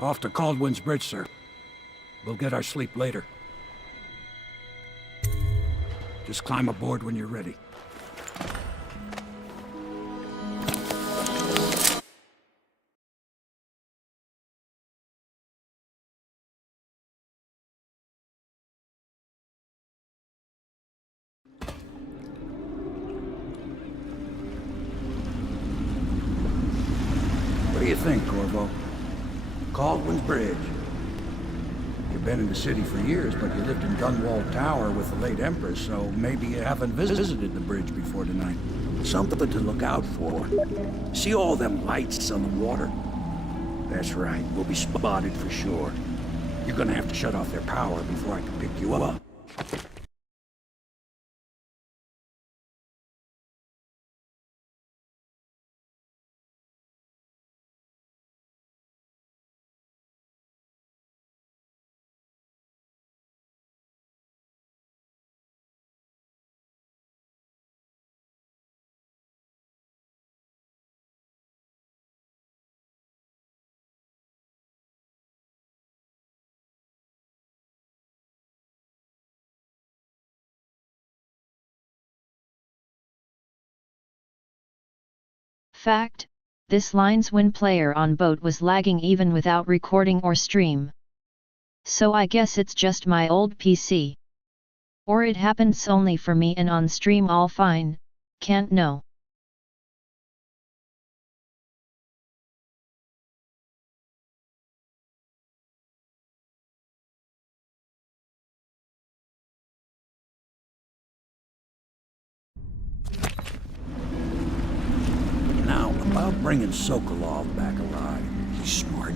Off to Caldwin's Bridge, sir. We'll get our sleep later. Just climb aboard when you're ready. What do you think, Corvo? Caldwin's Bridge. You've been in the city for years, but you lived in Gunwall Tower with the late Empress, so maybe you haven't visited the bridge before tonight. Something to look out for. See all them lights on the water? That's right, we'll be spotted for sure. You're gonna have to shut off their power before I can pick you up. Fact, this line's win player on boat was lagging even without recording or stream. So I guess it's just my old PC. Or it happens only for me and on stream all fine, can't know. Now, about bringing Sokolov back alive. He's smart.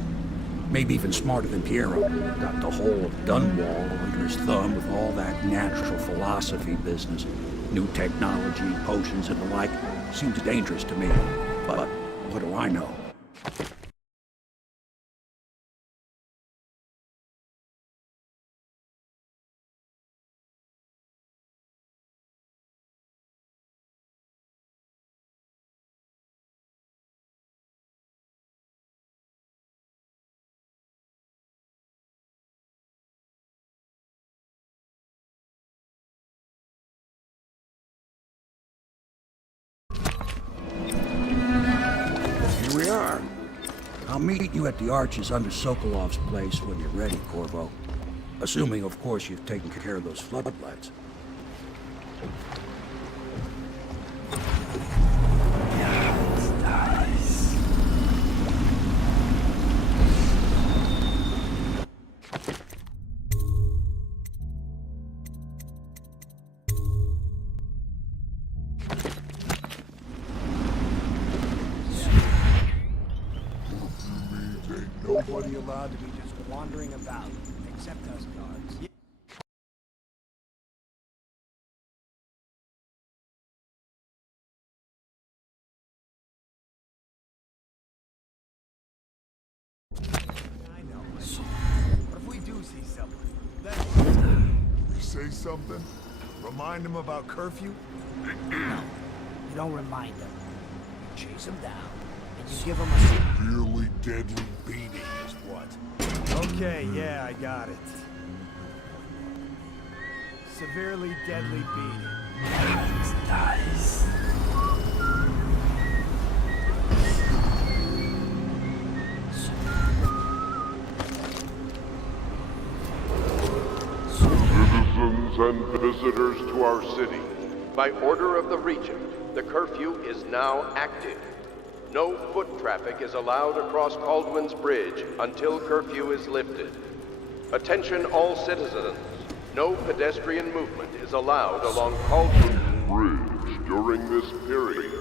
Maybe even smarter than Piero. Got the whole of Dunwall under his thumb with all that natural philosophy business. New technology, potions and the like. Seems dangerous to me. But what do I know? Here we are. I'll meet you at the arches under Sokolov's place when you're ready, Corvo. Assuming, of course, you've taken care of those floodlights. Nobody allowed to be just wandering about, except us guards. I know. But if we do see someone, then... You say something? Remind him about curfew? No. You don't remind them. You chase them down, and you give them a... Severely deadly beating is what? Okay, yeah, I got it. Severely deadly beating. Nice. Citizens and visitors to our city, by order of the Regent, the curfew is now active. No foot traffic is allowed across Caldwin's Bridge until curfew is lifted. Attention all citizens. No pedestrian movement is allowed along Caldwin's Bridge during this period.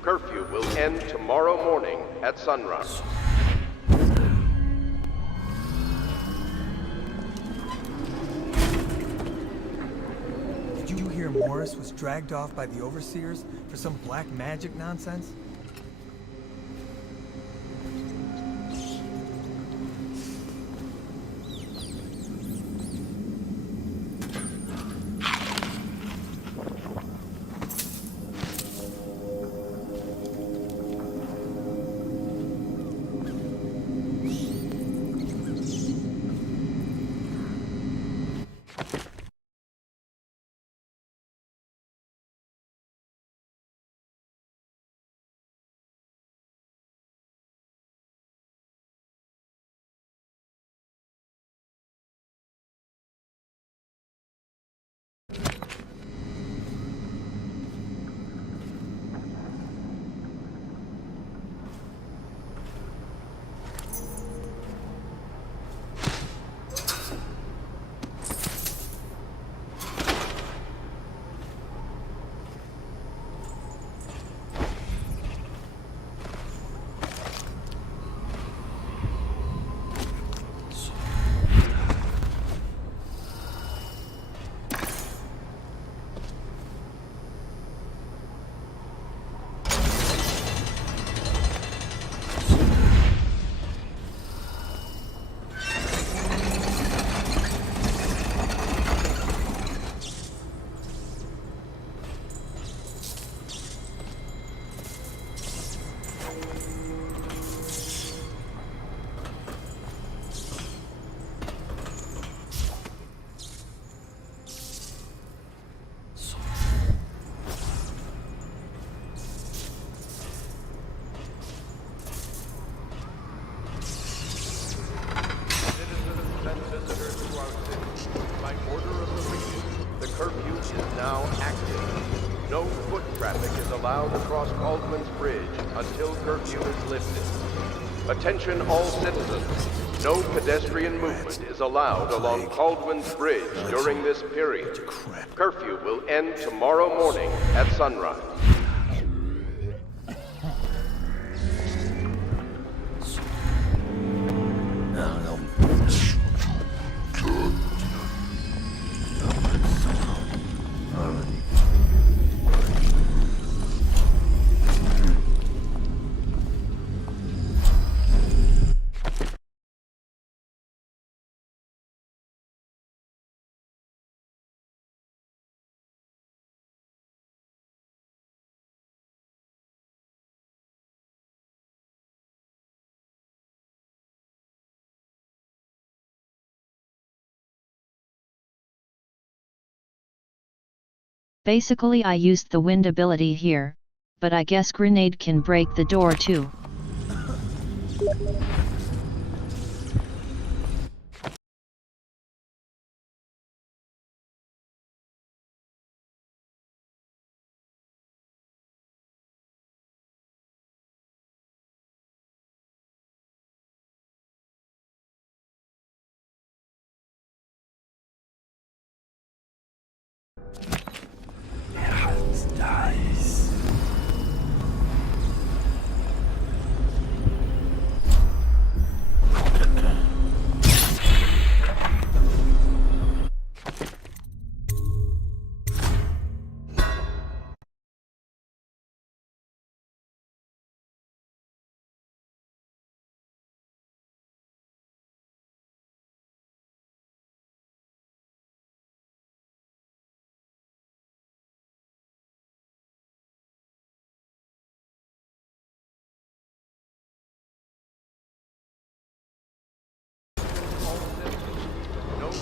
Curfew will end tomorrow morning at sunrise. Did you hear Morris was dragged off by the overseers for some black magic nonsense? No foot traffic is allowed across Baldwin's Bridge until curfew is lifted. Attention all citizens. No pedestrian movement is allowed along Baldwin's Bridge during this period. Curfew will end tomorrow morning at sunrise. Basically I used the wind ability here, but I guess grenade can break the door too.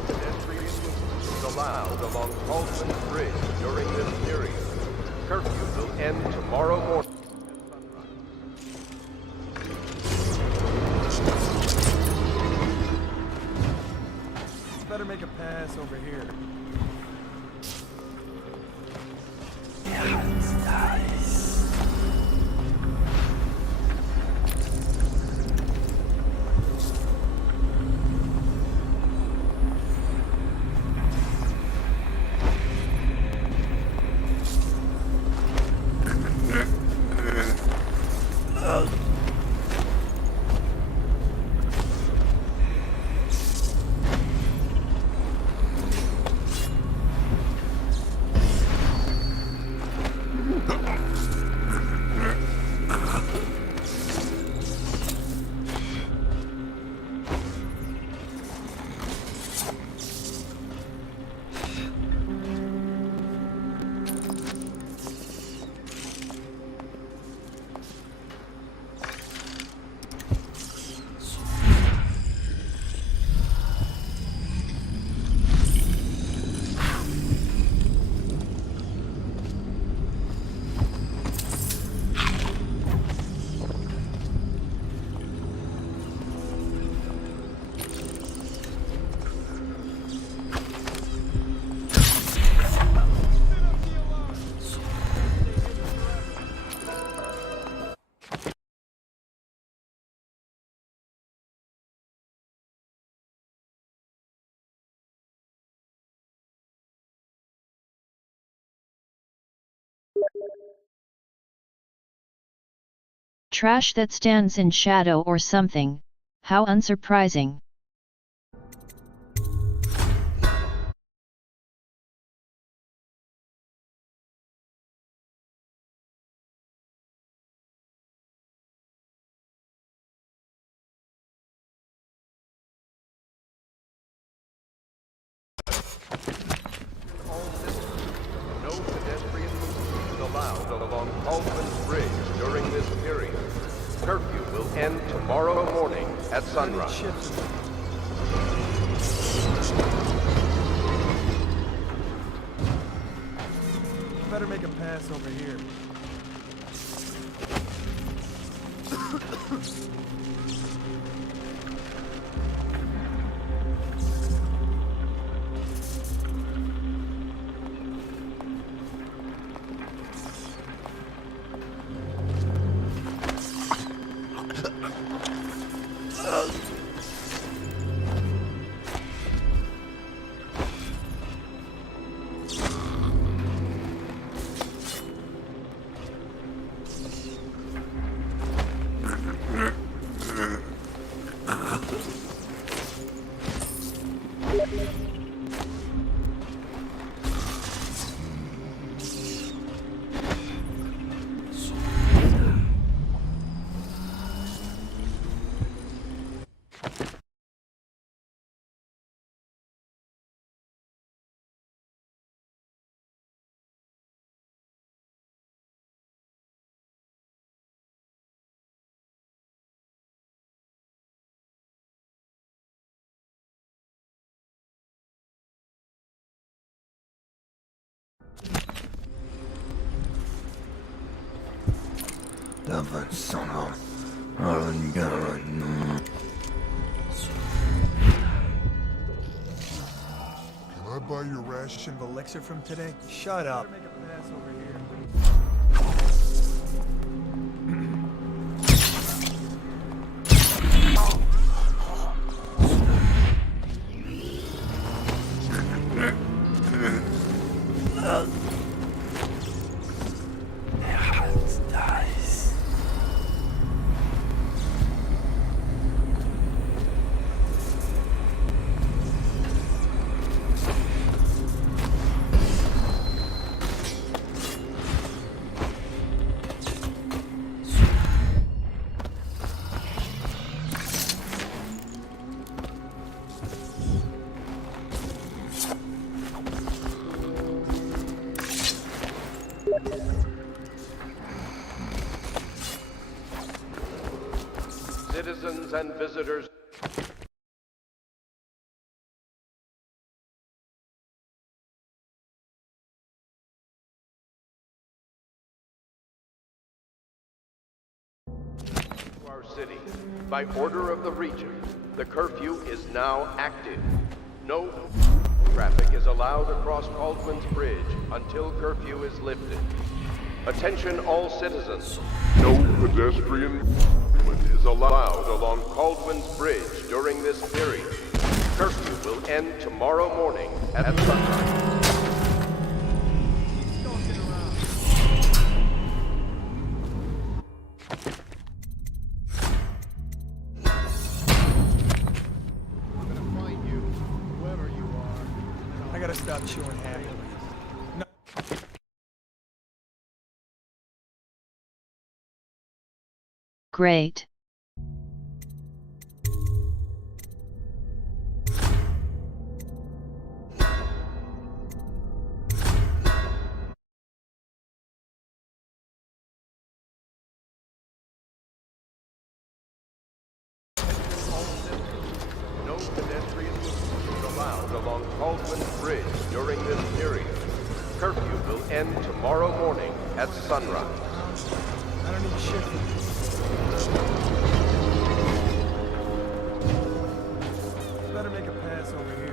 Pedestrian movement is allowed along Baldwin's Bridge during this period. Curfew will end tomorrow morning. Better make a pass over here. Trash that stands in shadow or something, how unsurprising. No pedestrian movement is allowed along Baldwin's Bridge during this period. Curfew will end tomorrow morning at sunrise. Better make a pass over here. Can I buy your ration? Of elixir from today? Shut up. Better make a pass over here. Citizens and visitors. To our city, by order of the Regent, the curfew is now active. No traffic is allowed across Baldwin's Bridge until curfew is lifted. Attention all citizens. No pedestrian movement is allowed along Baldwin's Bridge during this period. Curfew will end tomorrow morning at sunrise. I gotta stop chewing happily. No. Great. No pedestrian movement is allowed along Baldwin's Bridge during this period. Curfew will end tomorrow morning at sunrise. I don't need shit. Better make a pass over here.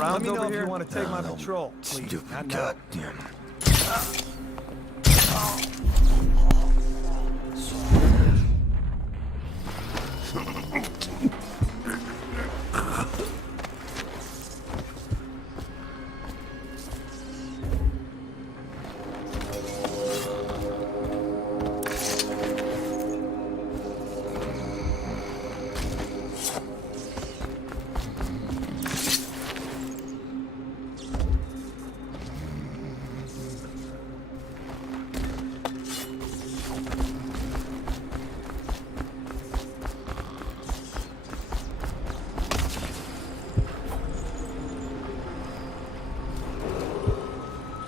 rounds over here? If you want to take my patrol, please. Stupid Not now. goddamn.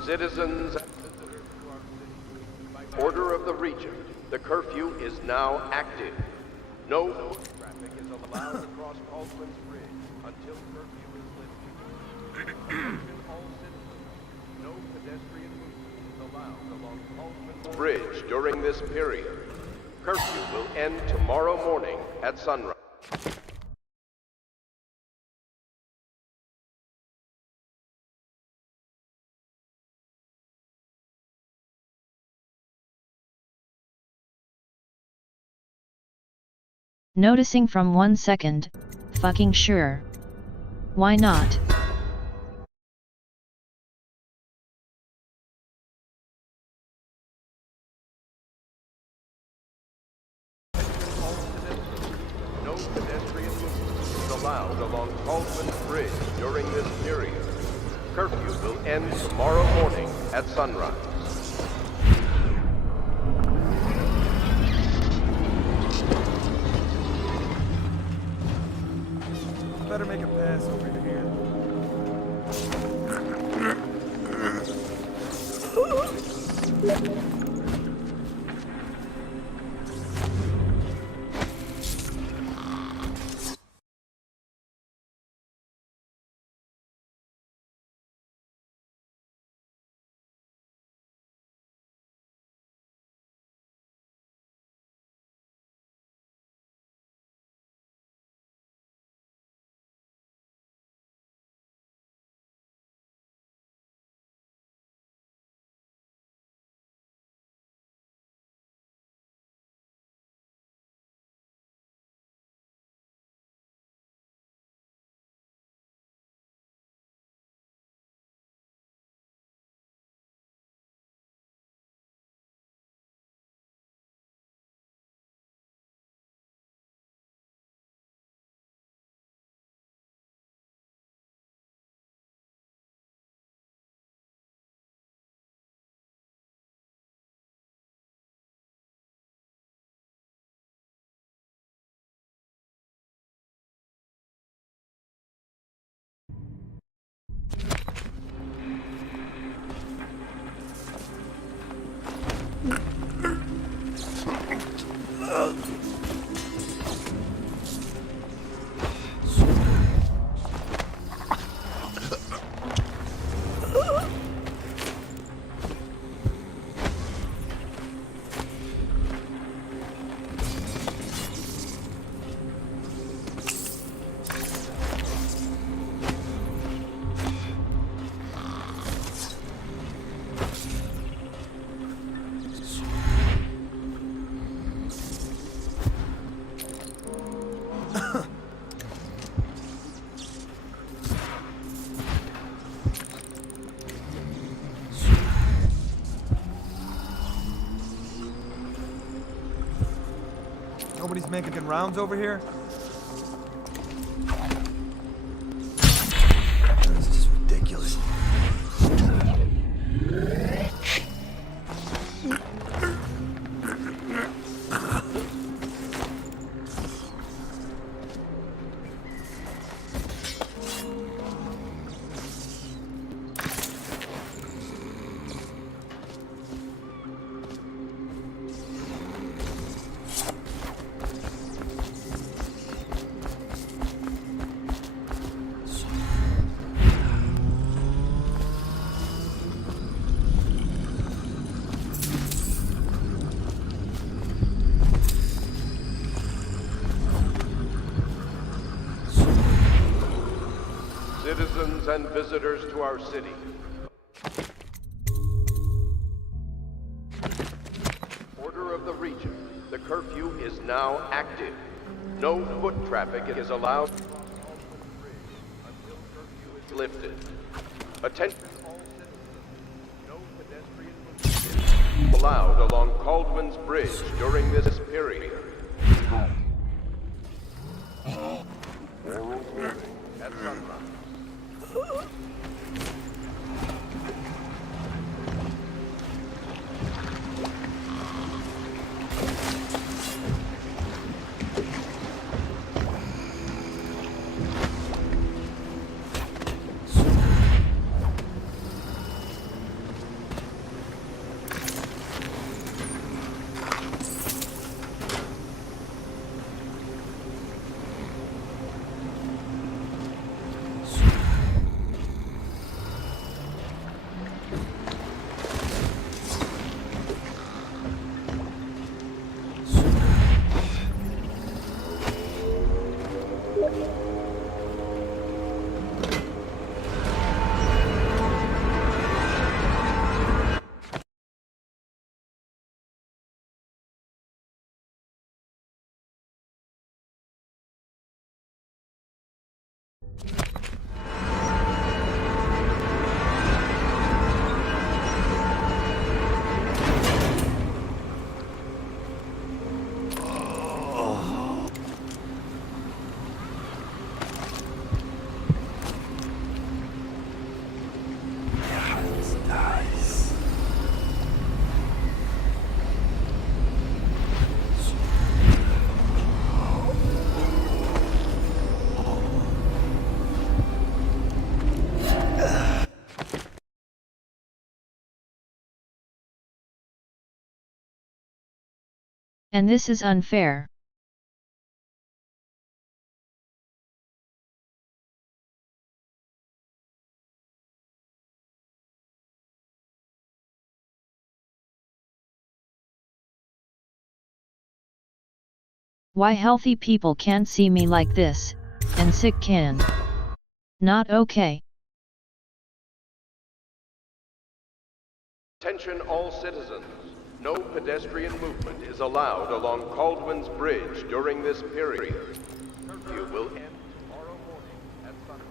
Citizens and visitors to our city, by order of the Regent, the curfew is now active. No foot traffic is allowed across Baldwin's Bridge until curfew is lifted. Attention all citizens, no pedestrian movement is allowed along Baldwin's Bridge during this period. Curfew will end tomorrow morning at sunrise. Noticing from 1 second, fucking sure. Why not? No pedestrian movement is allowed along Baldwin's Bridge during this period. Curfew will end tomorrow morning at sunrise. Better make a pass over here. Nobody's making rounds over here? This is ridiculous. patrons and visitors to our city. Order of the Regent. The curfew is now active. No foot traffic is allowed until curfew is lifted. Attention all citizens. No pedestrian movement is allowed along Caldwell's Bridge during this period. Oral warning at sunrise. And this is unfair. Why healthy people can't see me like this, and sick can? Not okay. Attention all citizens. No pedestrian movement is allowed along Caldwell's Bridge during this period. Curfew will end tomorrow morning at sunrise.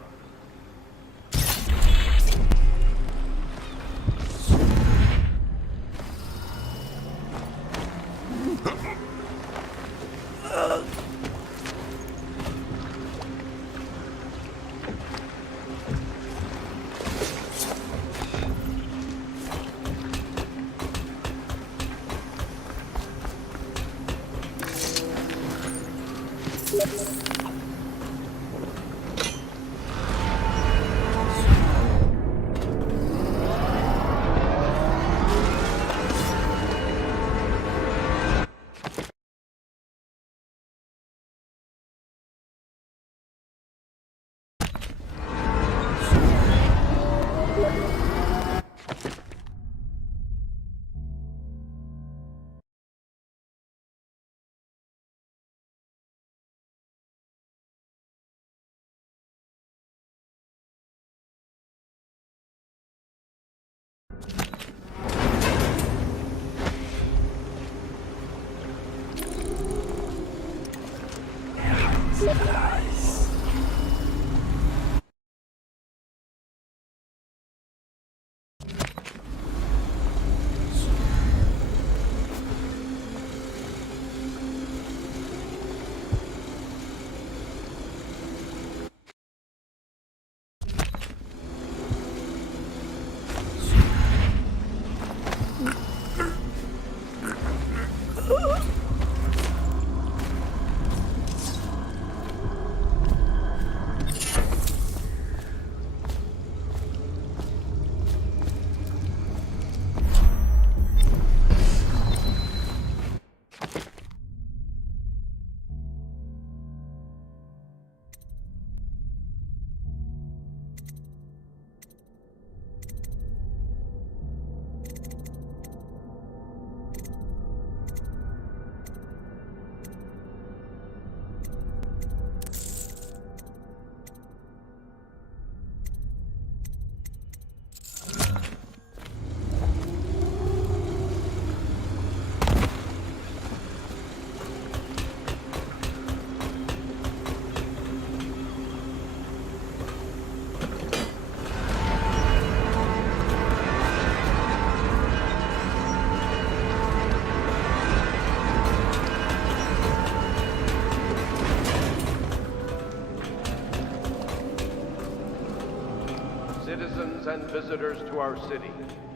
visitors to our city.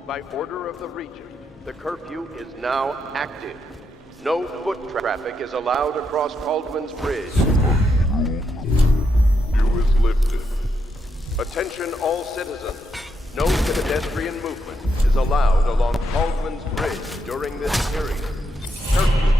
By order of the Regent, the curfew is now active. No foot traffic is allowed across Caldwin's Bridge. Curfew is lifted. Attention all citizens. No pedestrian movement is allowed along Caldwin's Bridge during this period. Curfew.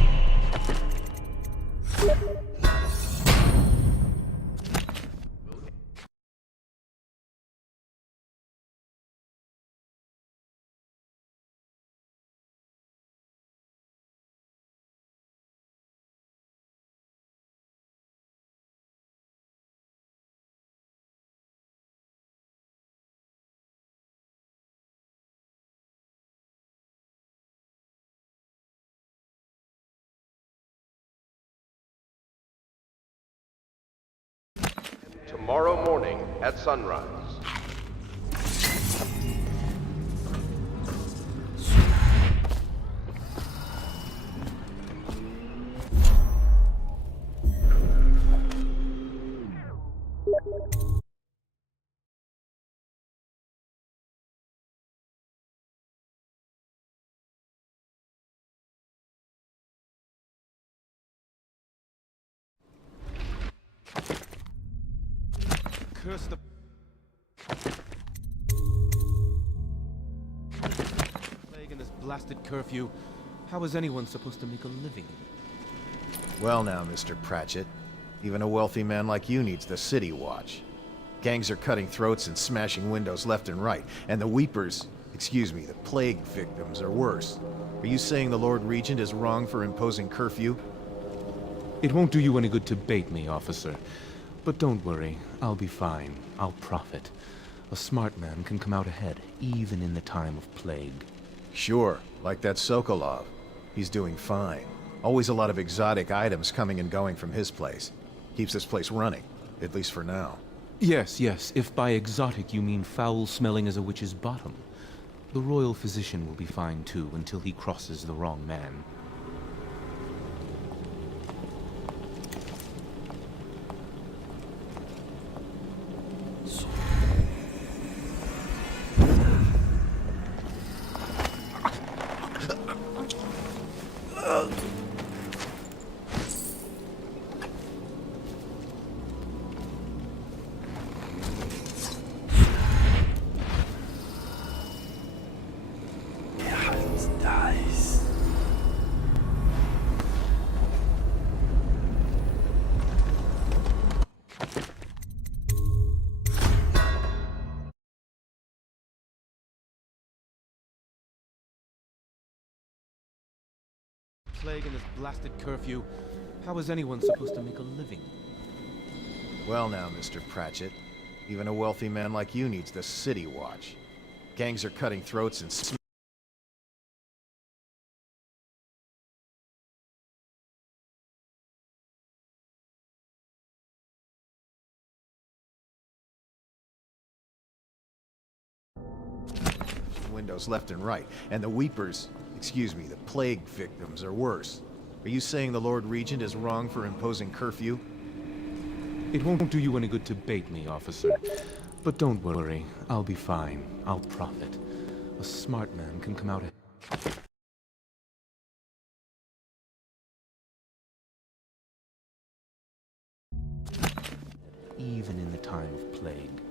Tomorrow morning at sunrise. Curse the plague and this blasted curfew. How is anyone supposed to make a living? Well now, Mr. Pratchett. Even a wealthy man like you needs the city watch. Gangs are cutting throats and smashing windows left and right, and the weepers, excuse me, the plague victims are worse. Are you saying the Lord Regent is wrong for imposing curfew? It won't do you any good to bait me, officer. But don't worry, I'll be fine. I'll profit. A smart man can come out ahead, even in the time of plague. Sure, like that Sokolov. He's doing fine. Always a lot of exotic items coming and going from his place. Keeps this place running, at least for now. Yes, yes, if by exotic you mean foul-smelling as a witch's bottom. The royal physician will be fine too, until he crosses the wrong man. Plague and this blasted curfew. How is anyone supposed to make a living? Well now, Mr. Pratchett. Even a wealthy man like you needs the city watch. Gangs are cutting throats and windows left and right, and the weepers, excuse me, the plague victims are worse. Are you saying the Lord Regent is wrong for imposing curfew? It won't do you any good to bait me, officer. But don't worry, I'll be fine. I'll profit. A smart man can come out ahead. Even in the time of plague.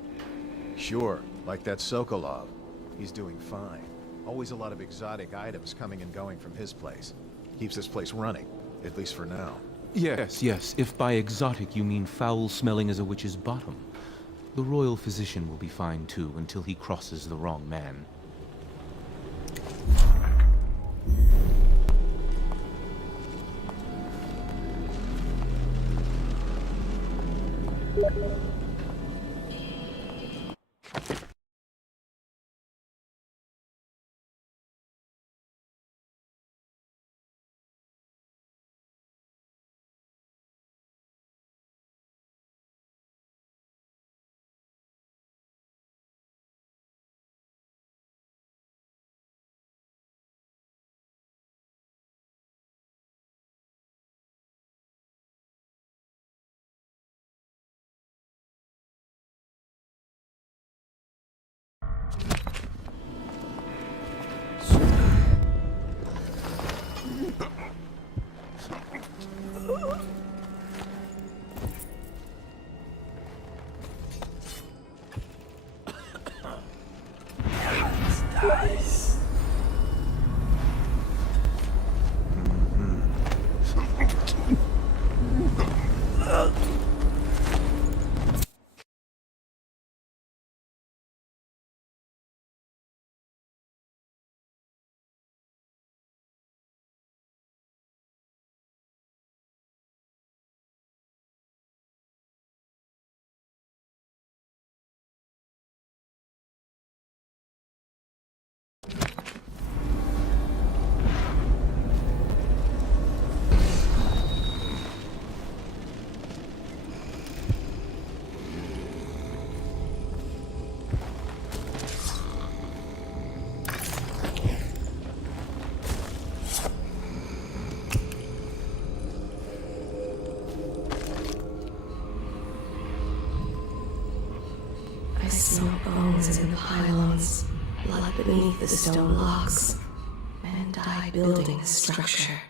Sure, like that Sokolov. He's doing fine. Always a lot of exotic items coming and going from his place. Keeps this place running, at least for now. Yes, yes, if by exotic you mean foul-smelling as a witch's bottom. The royal physician will be fine too, until he crosses the wrong man. I smell bones in the pylons, blood beneath the stone blocks. Men died building this structure.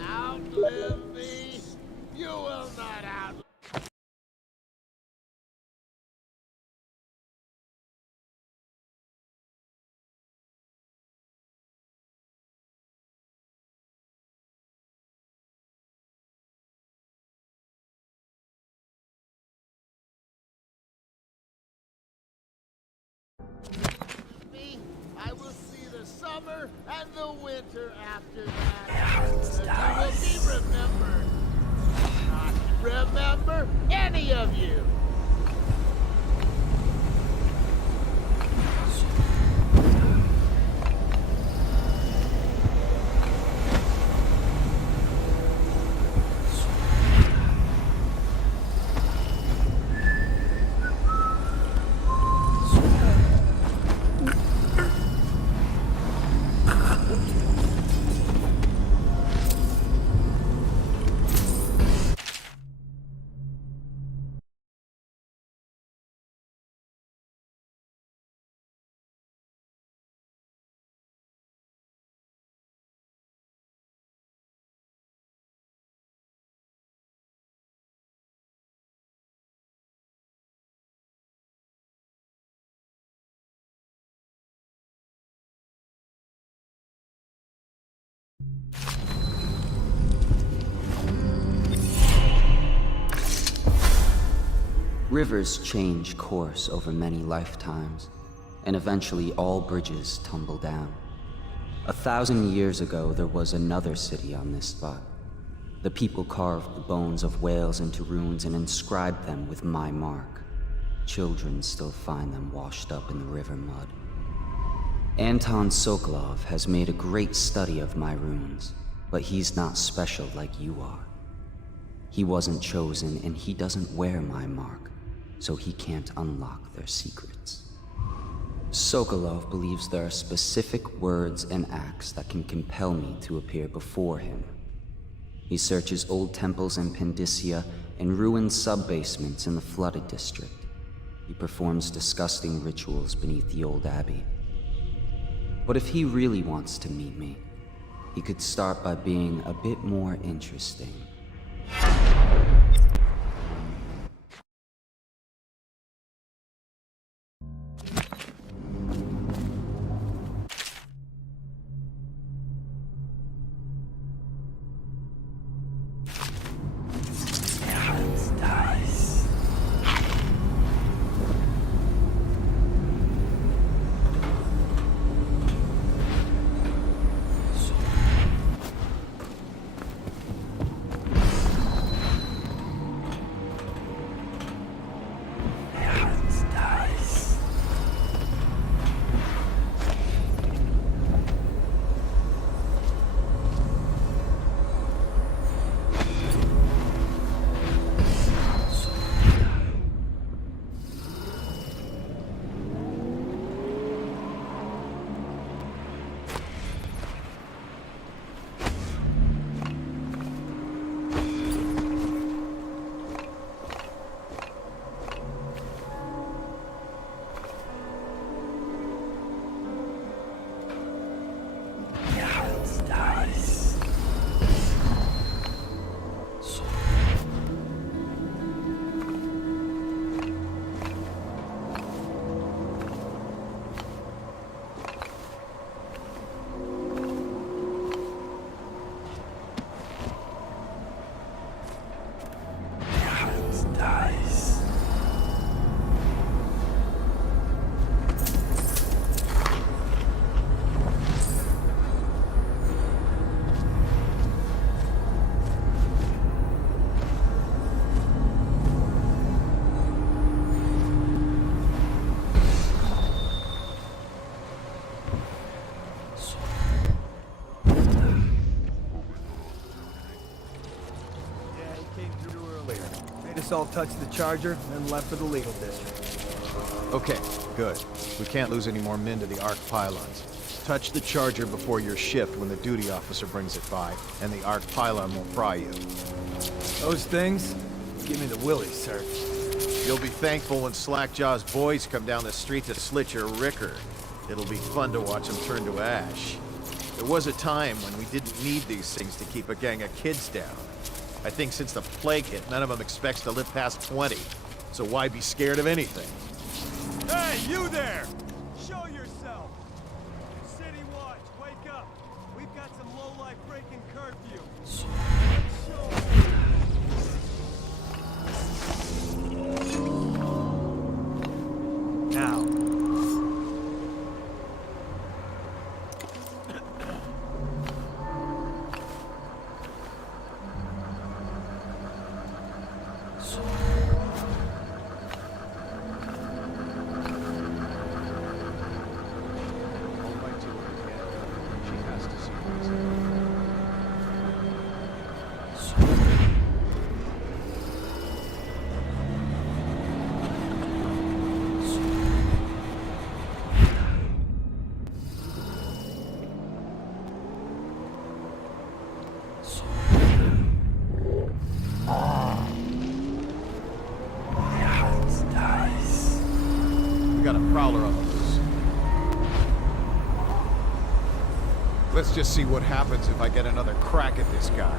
Outlive me? You will not outlive. Me? I will see the summer and the winter after that. You will be remembered. Not remember any of you. Rivers change course over many lifetimes, and eventually all bridges tumble down. 1,000 years ago, there was another city on this spot. The people carved the bones of whales into runes and inscribed them with my mark. Children still find them washed up in the river mud. Anton Sokolov has made a great study of my runes, but he's not special like you are. He wasn't chosen, and he doesn't wear my mark, so he can't unlock their secrets. Sokolov believes there are specific words and acts that can compel me to appear before him. He searches old temples in Pendicia and ruined sub-basements in the flooded district. He performs disgusting rituals beneath the old abbey. But if he really wants to meet me, he could start by being a bit more interesting. all touched the charger, and left for the legal district. Okay, good. We can't lose any more men to the arc pylons. Touch the charger before your shift when the duty officer brings it by, and the arc pylon will fry you. Those things? Give me the willies, sir. You'll be thankful when Slackjaw's boys come down the street to slit your ricker. It'll be fun to watch them turn to ash. There was a time when we didn't need these things to keep a gang of kids down. I think since the plague hit, none of them expects to live past 20. So why be scared of anything? Hey, you there! Show yourself! City Watch, wake up! We've got some lowlife breaking curfew. Now. Got a prowler on the loose. Let's just see what happens if I get another crack at this guy.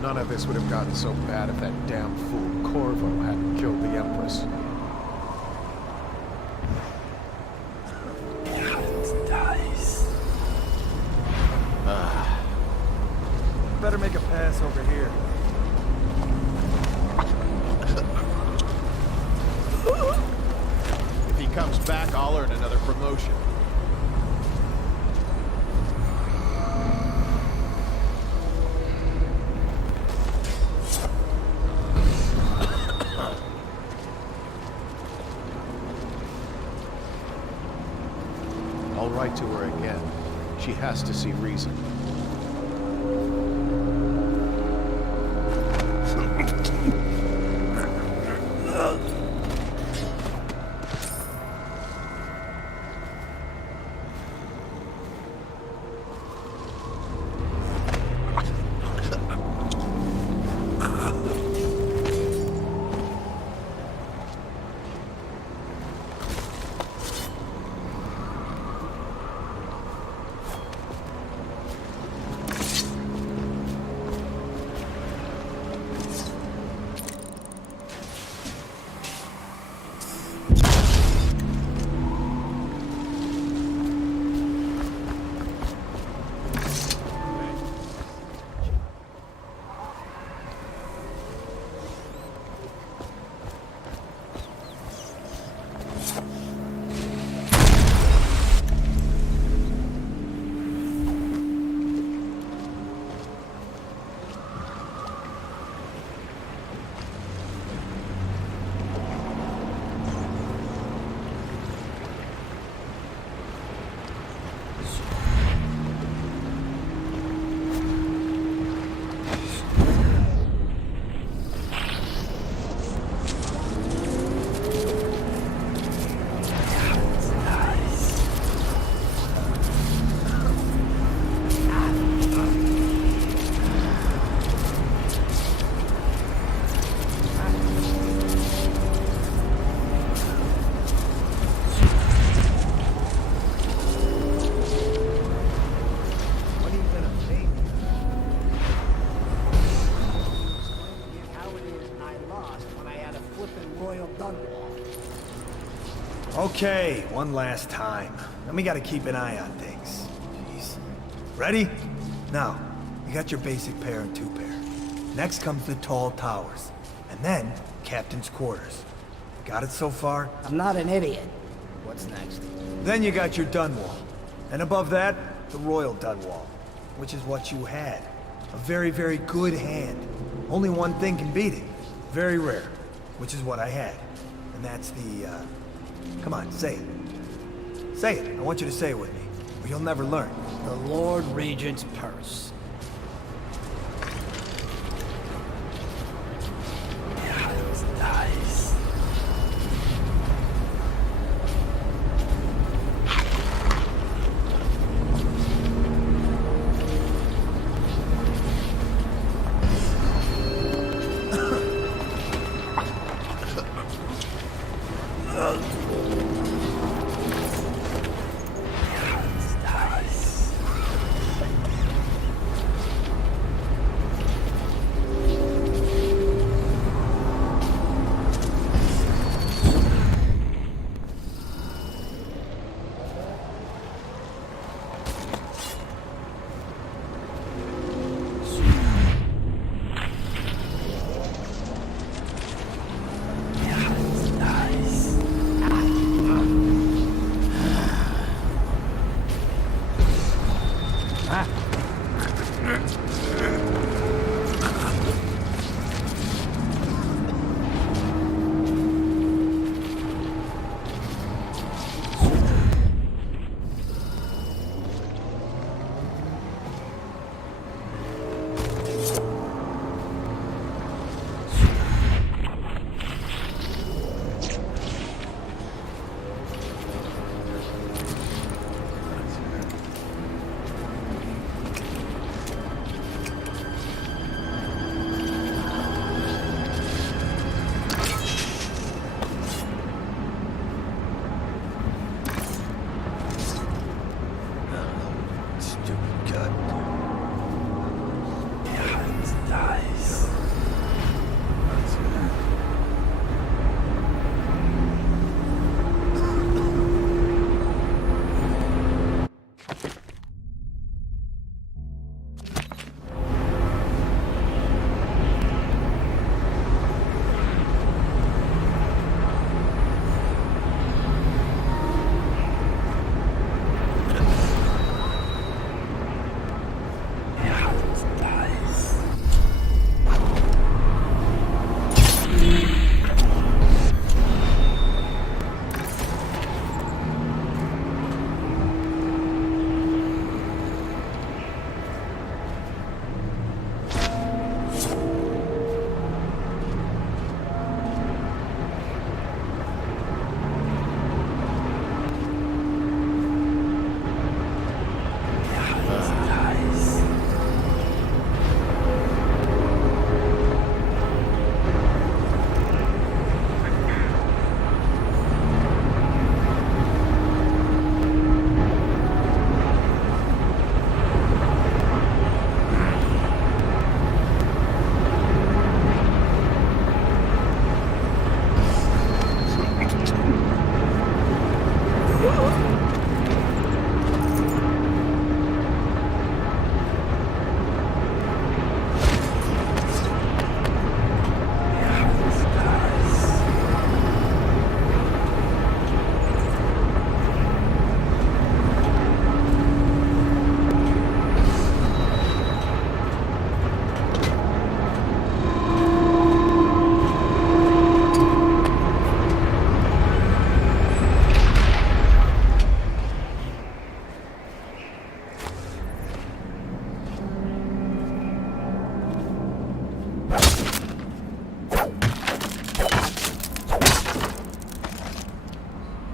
None of this would have gotten so bad if that damn fool Corvo hadn't killed the Empress. Better make a pass over here. If he comes back, I'll earn another promotion. I'll write to her again. She has to see reason. Okay, one last time. Then we gotta keep an eye on things. Jeez. Ready? Now, you got your basic pair and two pair. Next comes the tall towers. And then, captain's quarters. Got it so far? I'm not an idiot. What's next? Then you got your dun wall. And above that, the royal dun wall. Which is what you had. A very, very good hand. Only one thing can beat it. Very rare. Which is what I had. And that's the, Come on, say it. Say it. I want you to say it with me, or you'll never learn. The Lord Regent's purse. Yeah, those dice.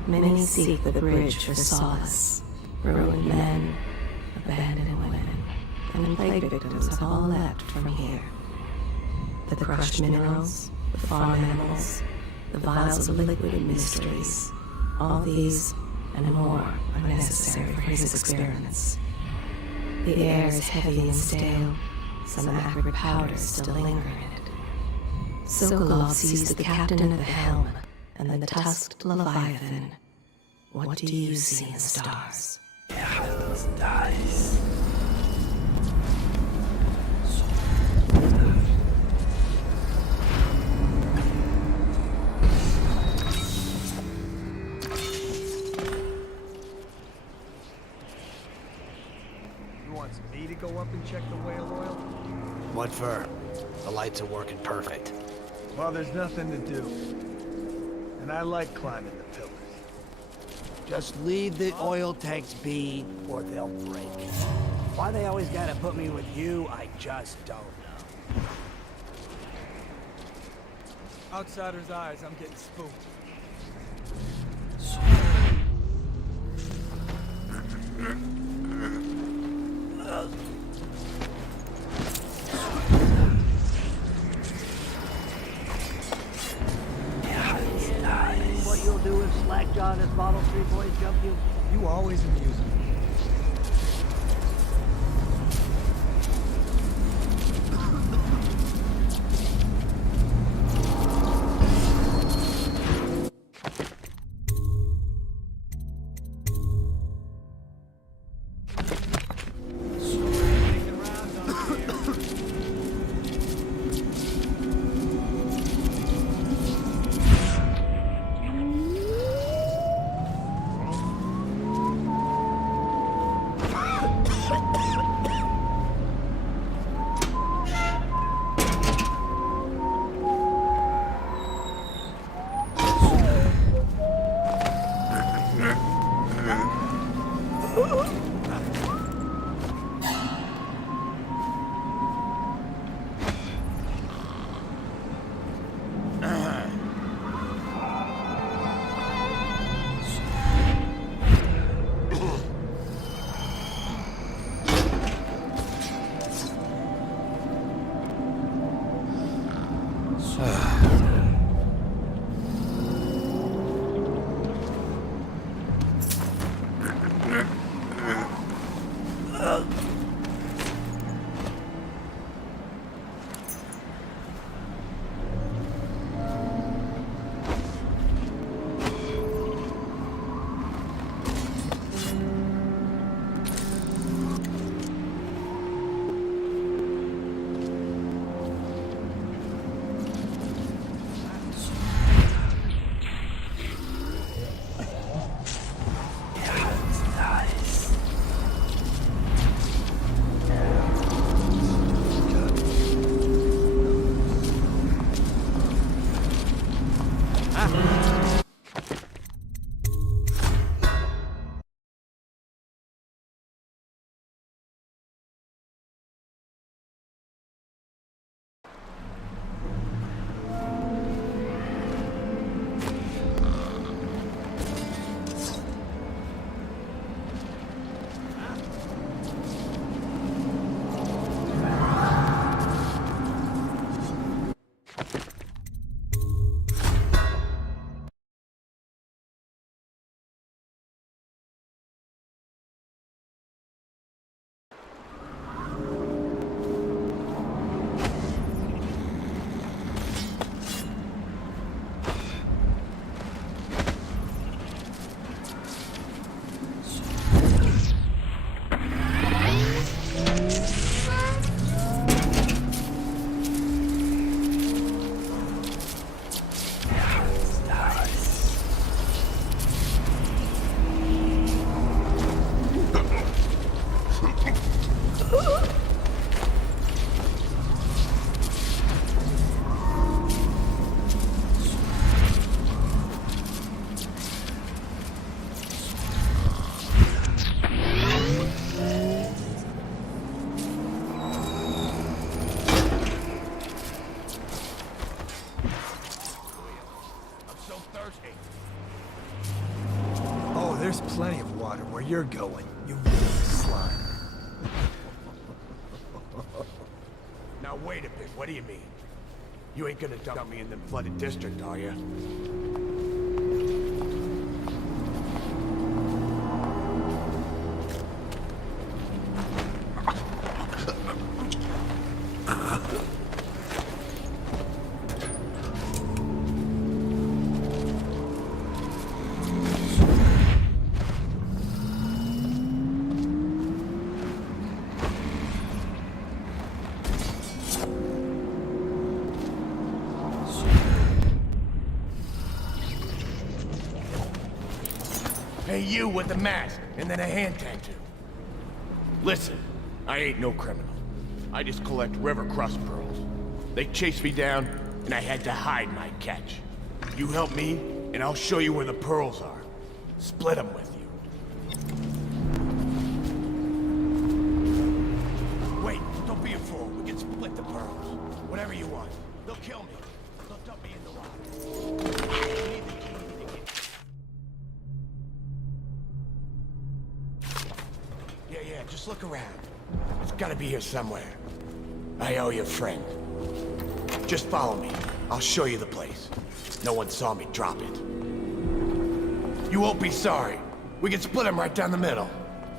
Many seek the bridge for solace. Ruined men, abandoned women, and plague victims have all left from here. The crushed minerals, the farm animals, the vials of liquid mysteries, all these and more are necessary for his experiments. The air is heavy and stale, some acrid powders still linger in it. Sokolov sees the captain at the helm and the tusked Leviathan, What do you see in the stars? You want me to go up and check the whale oil? What for? The lights are working perfect. Well, there's nothing to do. And I like climbing the pillars. Just leave the oil tanks be, or they'll break. Why they always gotta put me with you, I just don't know. Outsider's eyes, I'm getting spooked. What you'll do if Slackjaw and his Bottle Street boys jump you? You always amuse me. There's plenty of water where you're going, you little slime. Now wait a bit, what do you mean? You ain't gonna dump me in the flooded district, are you? Hey, you with the mask and then a hand tattoo. Listen, I ain't no criminal. I just collect river crust pearls. They chased me down, and I had to hide my catch. You help me, and I'll show you where the pearls are. Split them with you. Wait, don't be a fool. We can split the pearls. Whatever you want. They'll kill me. They'll dump me in the water. You need the key to get... Yeah, just look around. It's gotta be here somewhere. I owe you a friend. Just follow me. I'll show you the place. No one saw me drop it. You won't be sorry. We can split them right down the middle.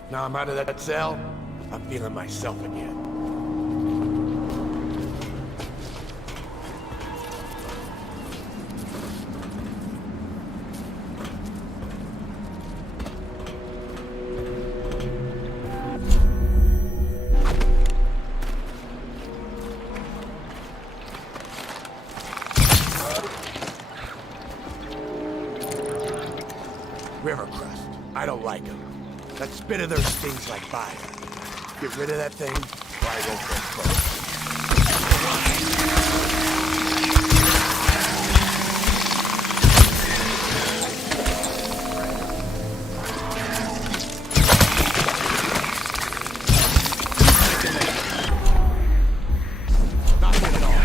Now I'm out of that cell, I'm feeling myself again. River crust. I don't like them. That spit of theirs stings like fire. Get rid of that thing, or I won't go close. Not good at all.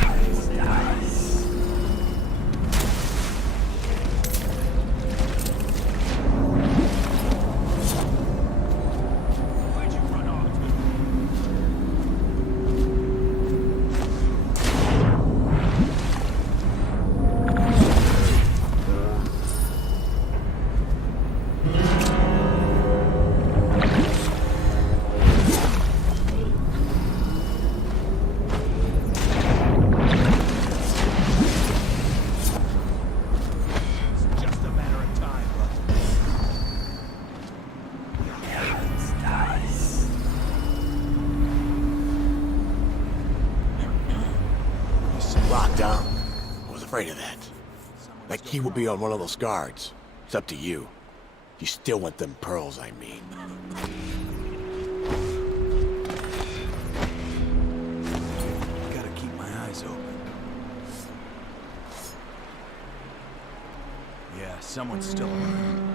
Locked down. I was afraid of that. That key will be on one of those guards. It's up to you. You still want them pearls, I mean. Gotta keep my eyes open. Yeah, someone's still around.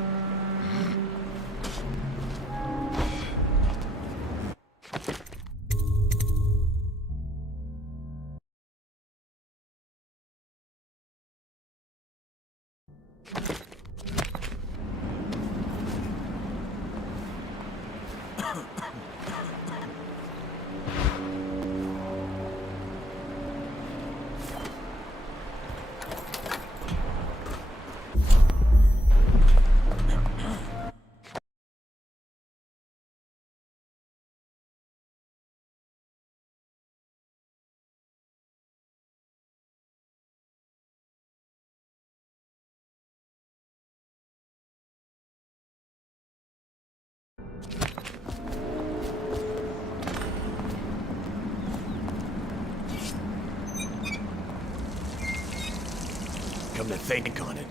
Come to think on it.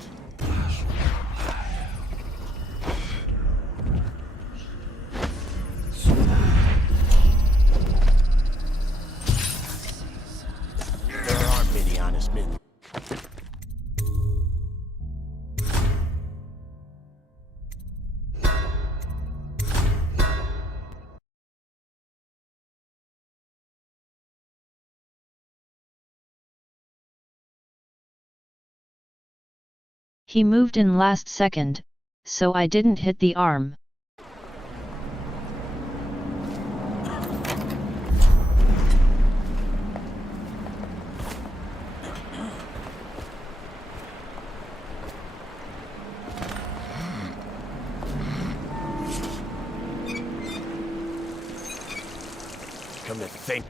There aren't many honest men. He moved in last second, so I didn't hit the arm. Come to think.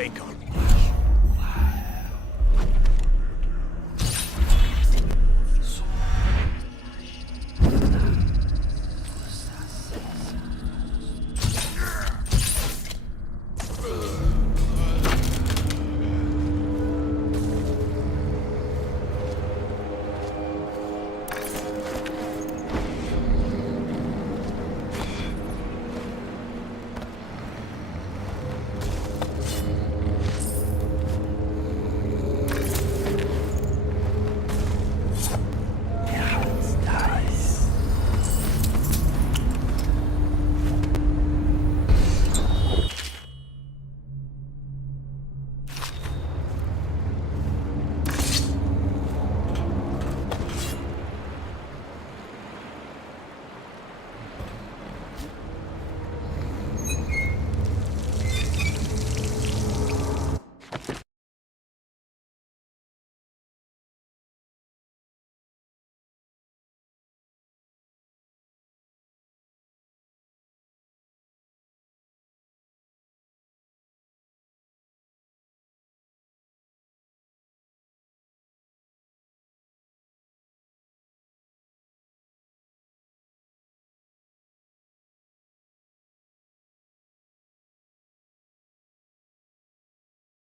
think on me.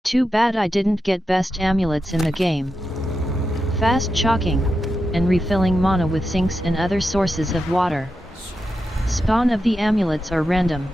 Too bad I didn't get best amulets in the game. Fast chalking, and refilling mana with sinks and other sources of water. Spawn of the amulets are random.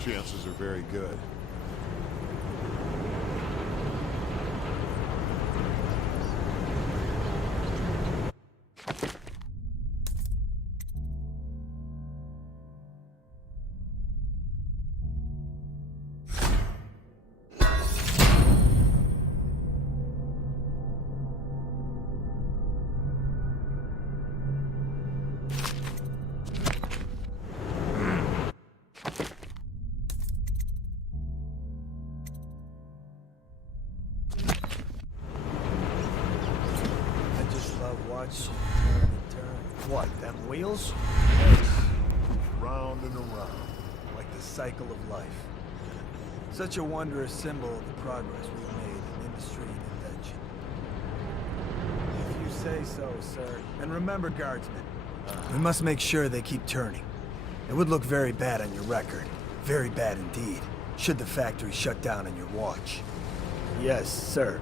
Chances are very good. Watch turn and turn. What, them wheels? Yes. Round and around, Like the cycle of life. Such a wondrous symbol of the progress we've made in industry and invention. If you say so, sir. And remember, guardsmen, we must make sure they keep turning. It would look very bad on your record. Very bad indeed, should the factory shut down on your watch. Yes, sir.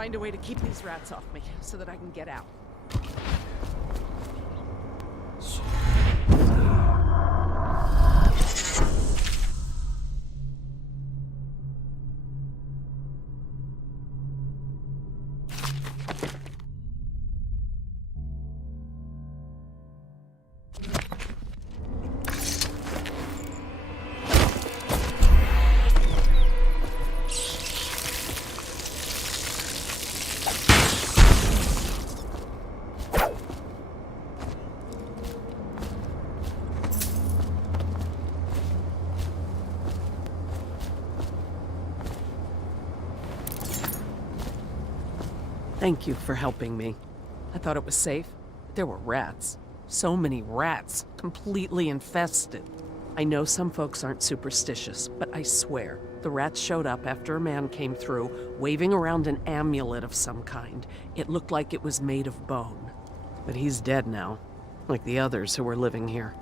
Find a way to keep these rats off me so that I can get out. Thank you for helping me. I thought it was safe. There were rats. So many rats, completely infested. I know some folks aren't superstitious, but I swear, the rats showed up after a man came through, waving around an amulet of some kind. It looked like it was made of bone. But he's dead now, like the others who were living here.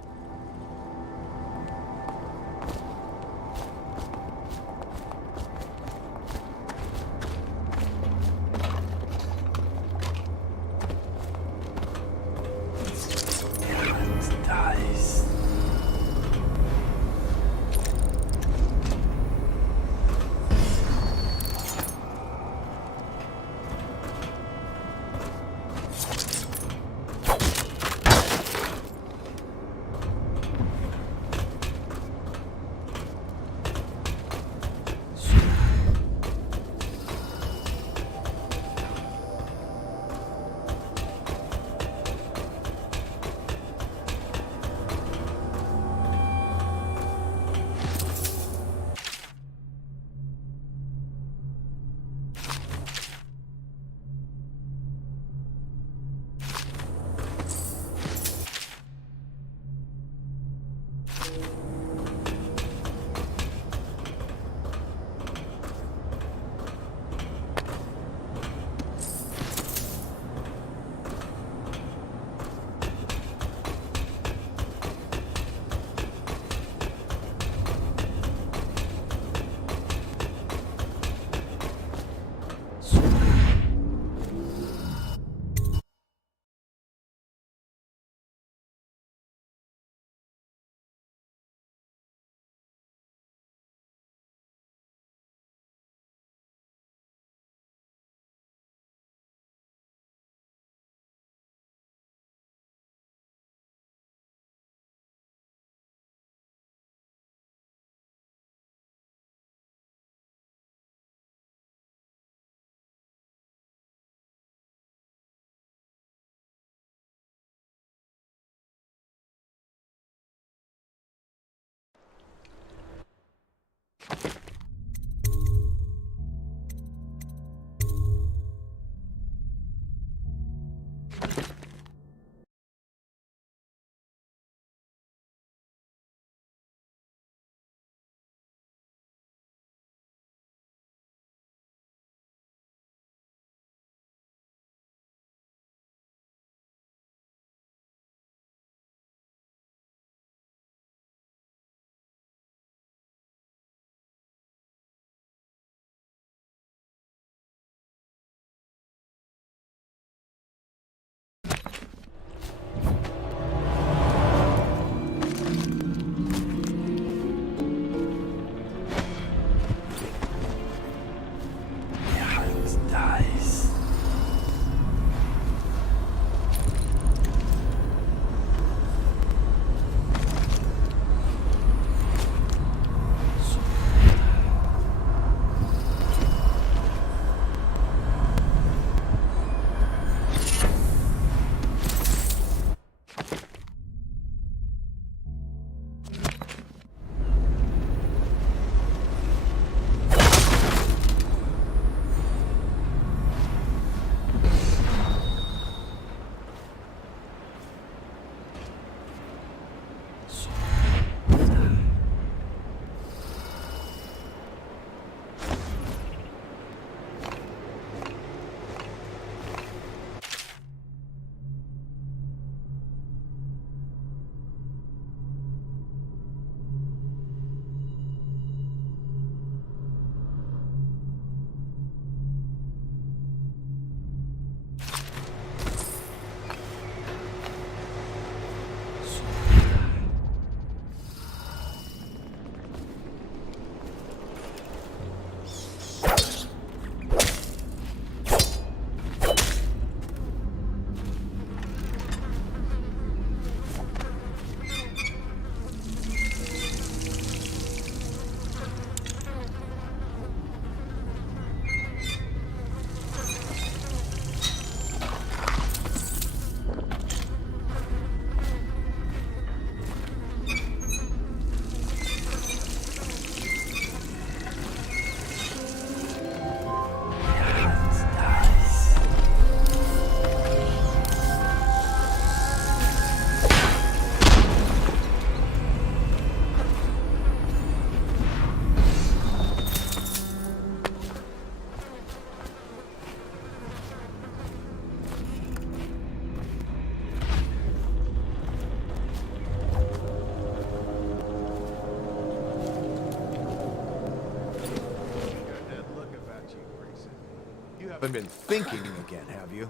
Haven't been thinking again, have you?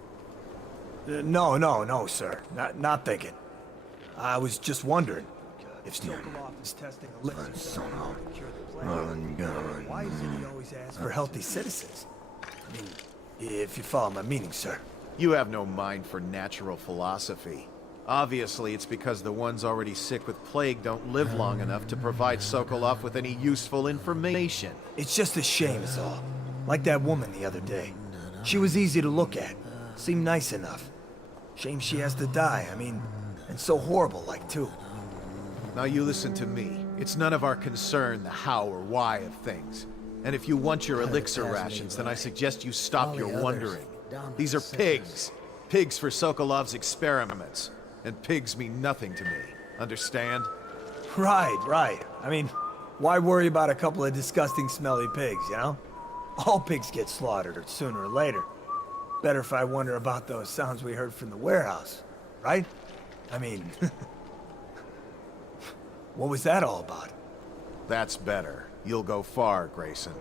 No, sir. Not thinking. I was just wondering if Sokolov is testing elixirs to cure the plague. Why is it he always asks for healthy citizens? I mean, if you follow my meaning, sir. You have no mind for natural philosophy. Obviously, it's because the ones already sick with plague don't live long enough to provide Sokolov with any useful information. It's just a shame is all. Like that woman the other day. She was easy to look at. Seemed nice enough. Shame she has to die, I mean, and so horrible like too. Now you listen to me. It's none of our concern the how or why of things. And if you want your elixir rations, then I suggest you stop your wondering. These are pigs. Pigs for Sokolov's experiments. And pigs mean nothing to me. Understand? Right. I mean, why worry about a couple of disgusting smelly pigs, you know? All pigs get slaughtered sooner or later. Better if I wonder about those sounds we heard from the warehouse, right? I mean, what was that all about? That's better. You'll go far, Grayson.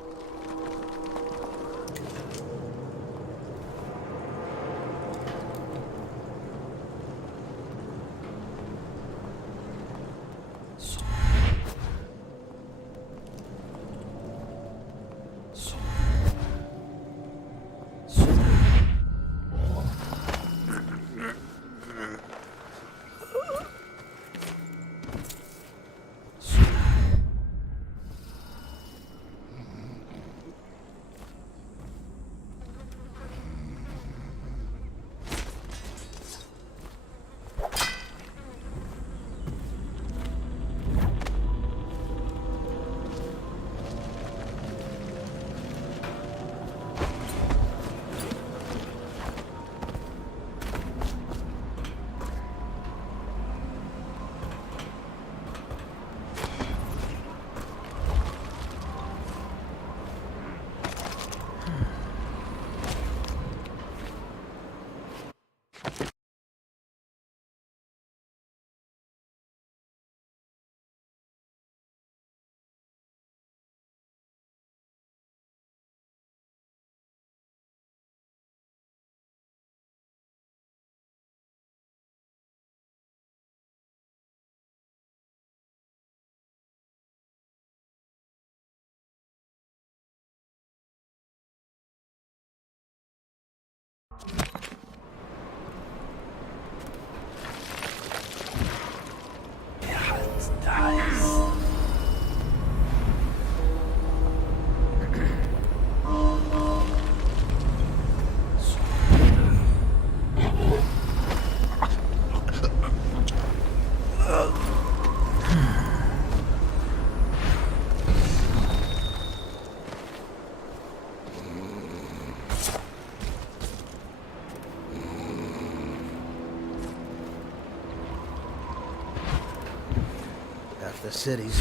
The city's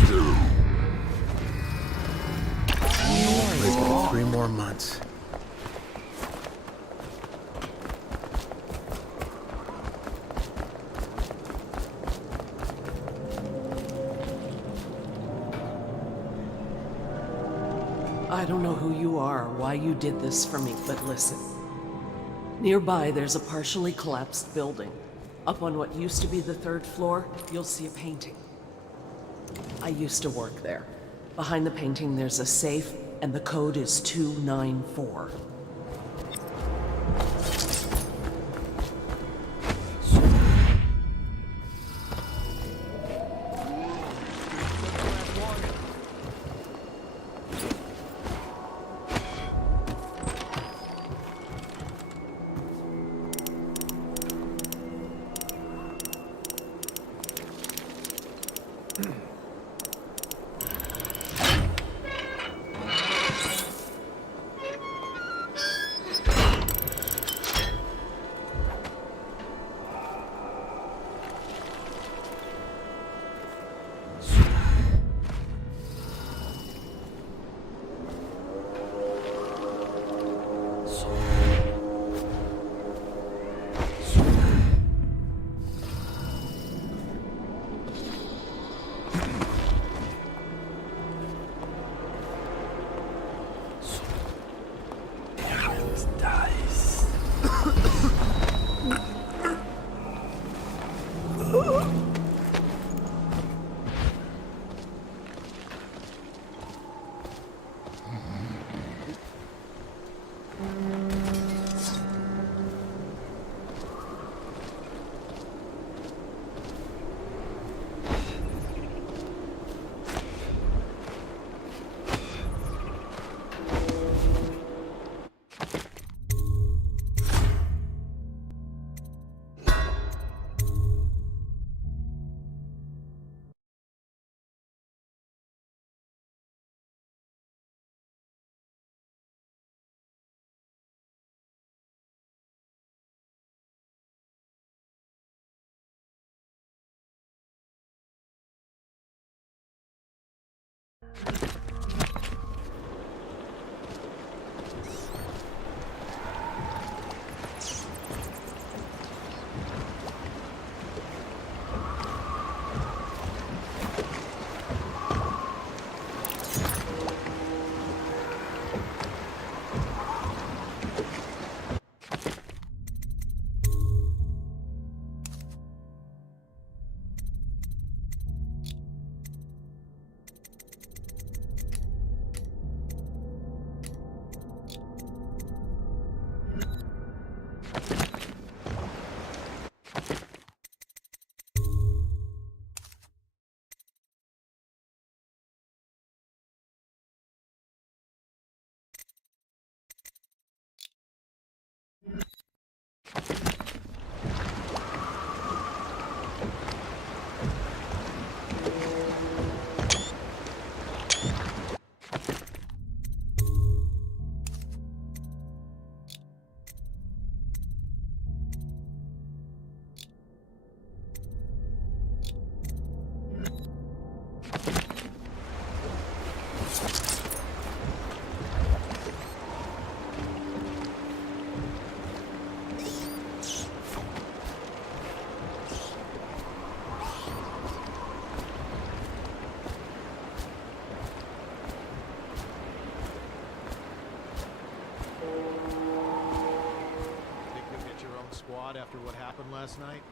3 more months. I don't know who you are or why you did this for me, but listen. Nearby, there's a partially collapsed building. Up on what used to be the 3rd floor, you'll see a painting. I used to work there. Behind the painting, there's a safe, and the code is 294. Squad after what happened last night?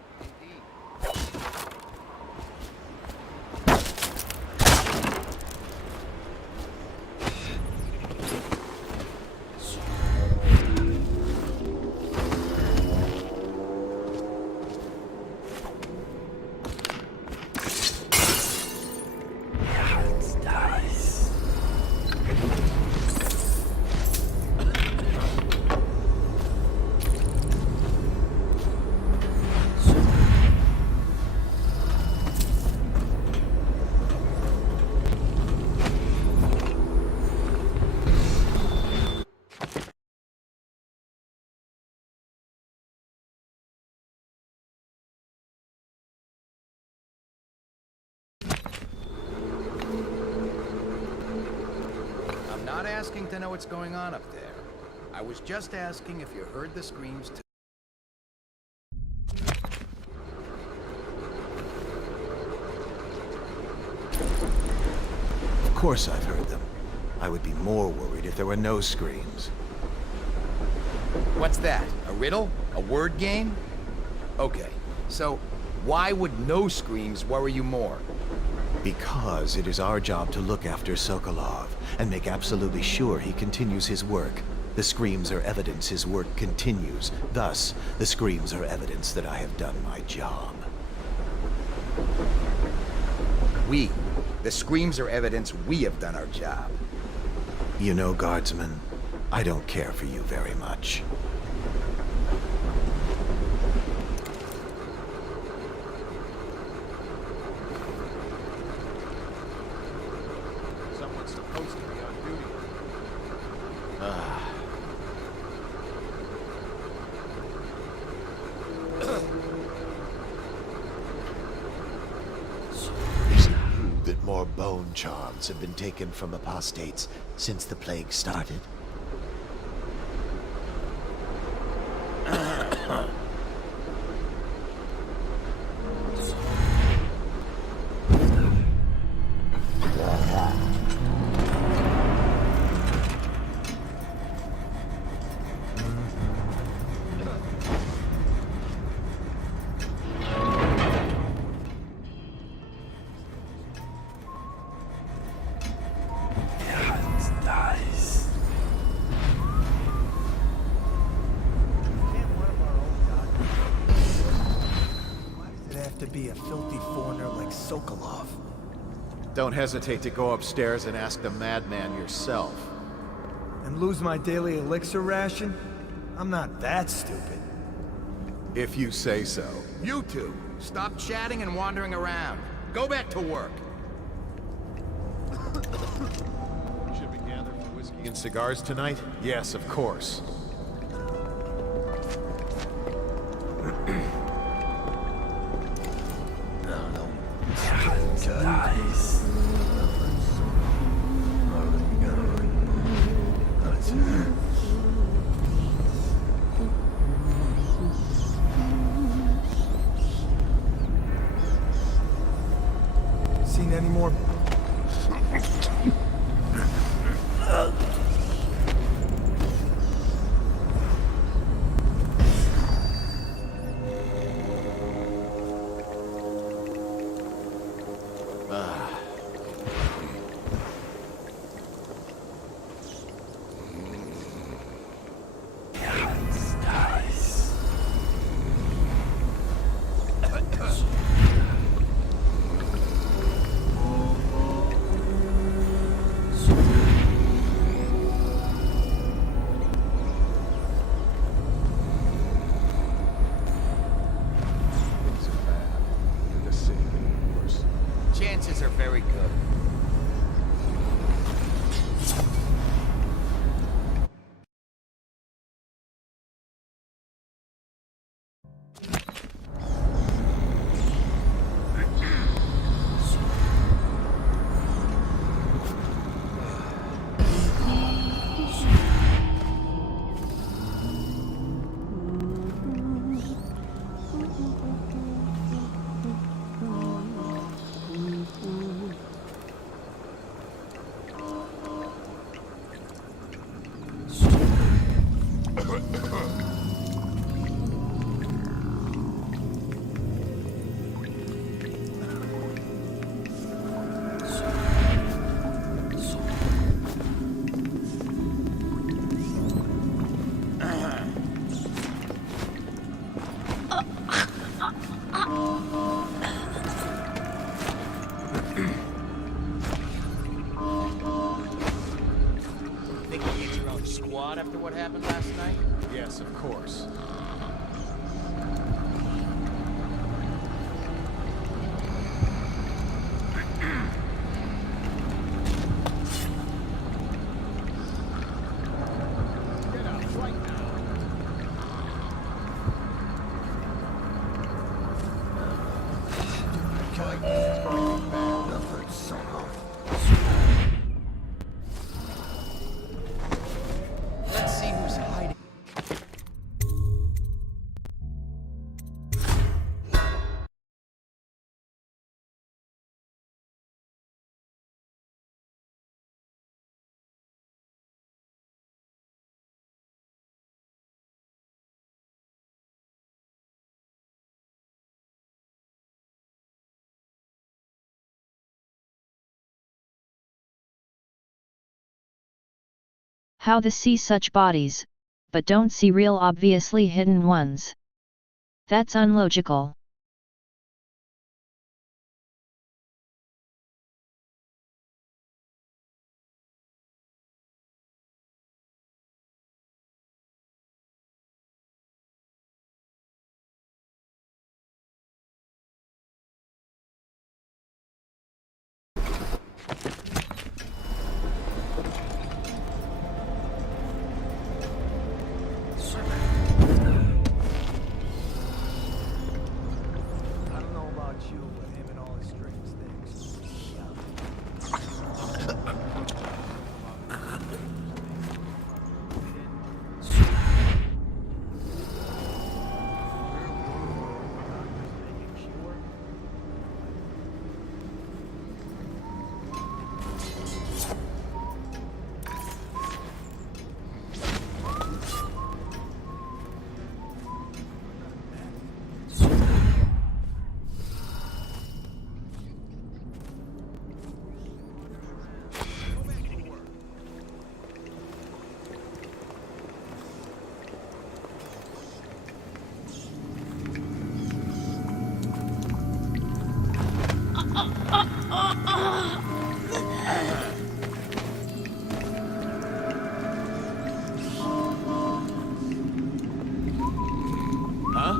I'm not asking to know what's going on up there. I was just asking if you heard the screams too. Of course I've heard them. I would be more worried if there were no screams. What's that? A riddle? A word game? Okay, so why would no screams worry you more? Because it is our job to look after Sokolov and make absolutely sure he continues his work. The screams are evidence his work continues. Thus, the screams are evidence that I have done my job. The screams are evidence we have done our job. You know, Guardsman, I don't care for you very much. Someone's supposed to be on duty. Is it true that more bone charms have been taken from apostates since the plague started? To be a filthy foreigner like Sokolov. Don't hesitate to go upstairs and ask the madman yourself. And lose my daily elixir ration? I'm not that stupid. If you say so. You two, stop chatting and wandering around. Go back to work. Should we gather for whiskey and cigars tonight? Yes, of course. Nice. Seen any more? squad after what happened last night? Yes, of course. Let's see who's hiding. How the see such bodies, but don't see real obviously hidden ones? That's unlogical. I don't know about you, but him and all his strange things. Huh?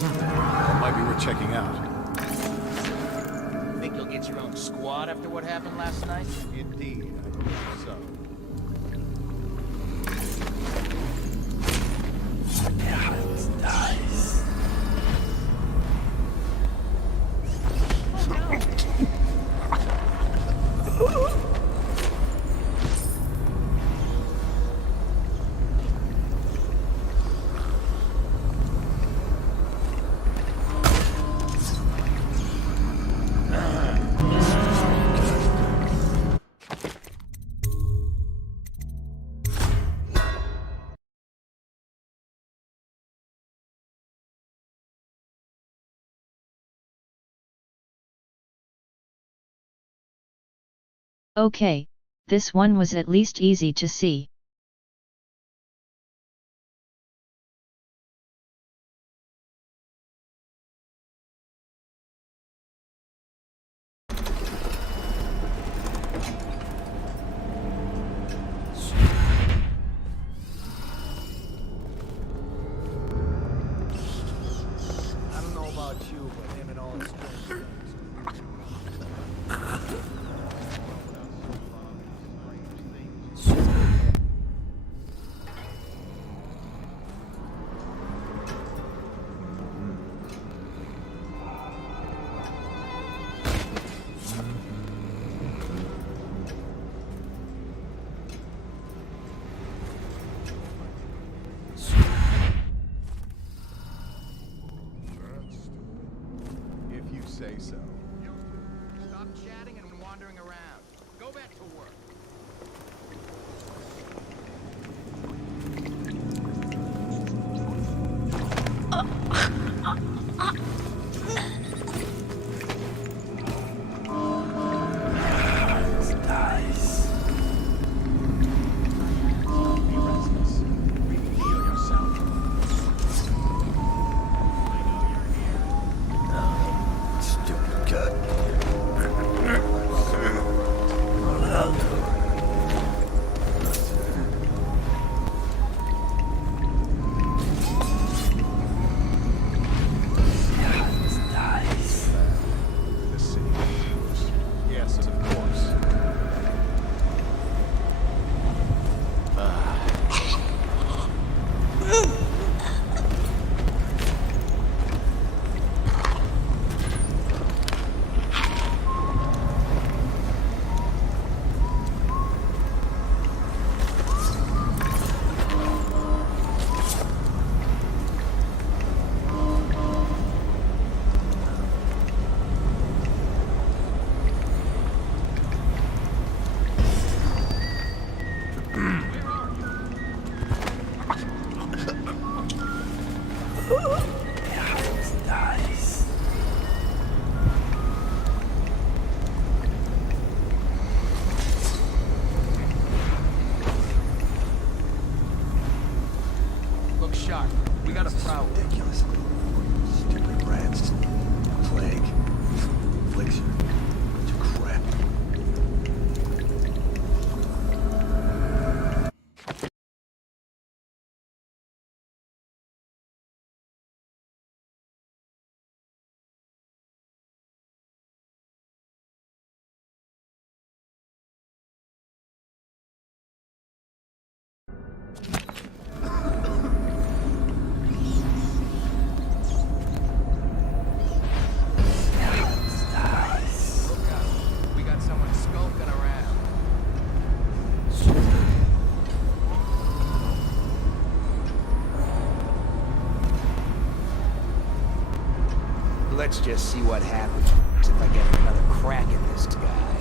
That might be worth checking out. Think you'll get your own squad after what happened last night? Indeed, I believe so. Okay, this one was at least easy to see. I don't know about you, but him and all his strange things. shark. We got a problem. Ridiculous. Stupid rats. Plague. Elixir. Bunch of crap. We got someone skulking around. Let's just see what happens if I get another crack at this guy.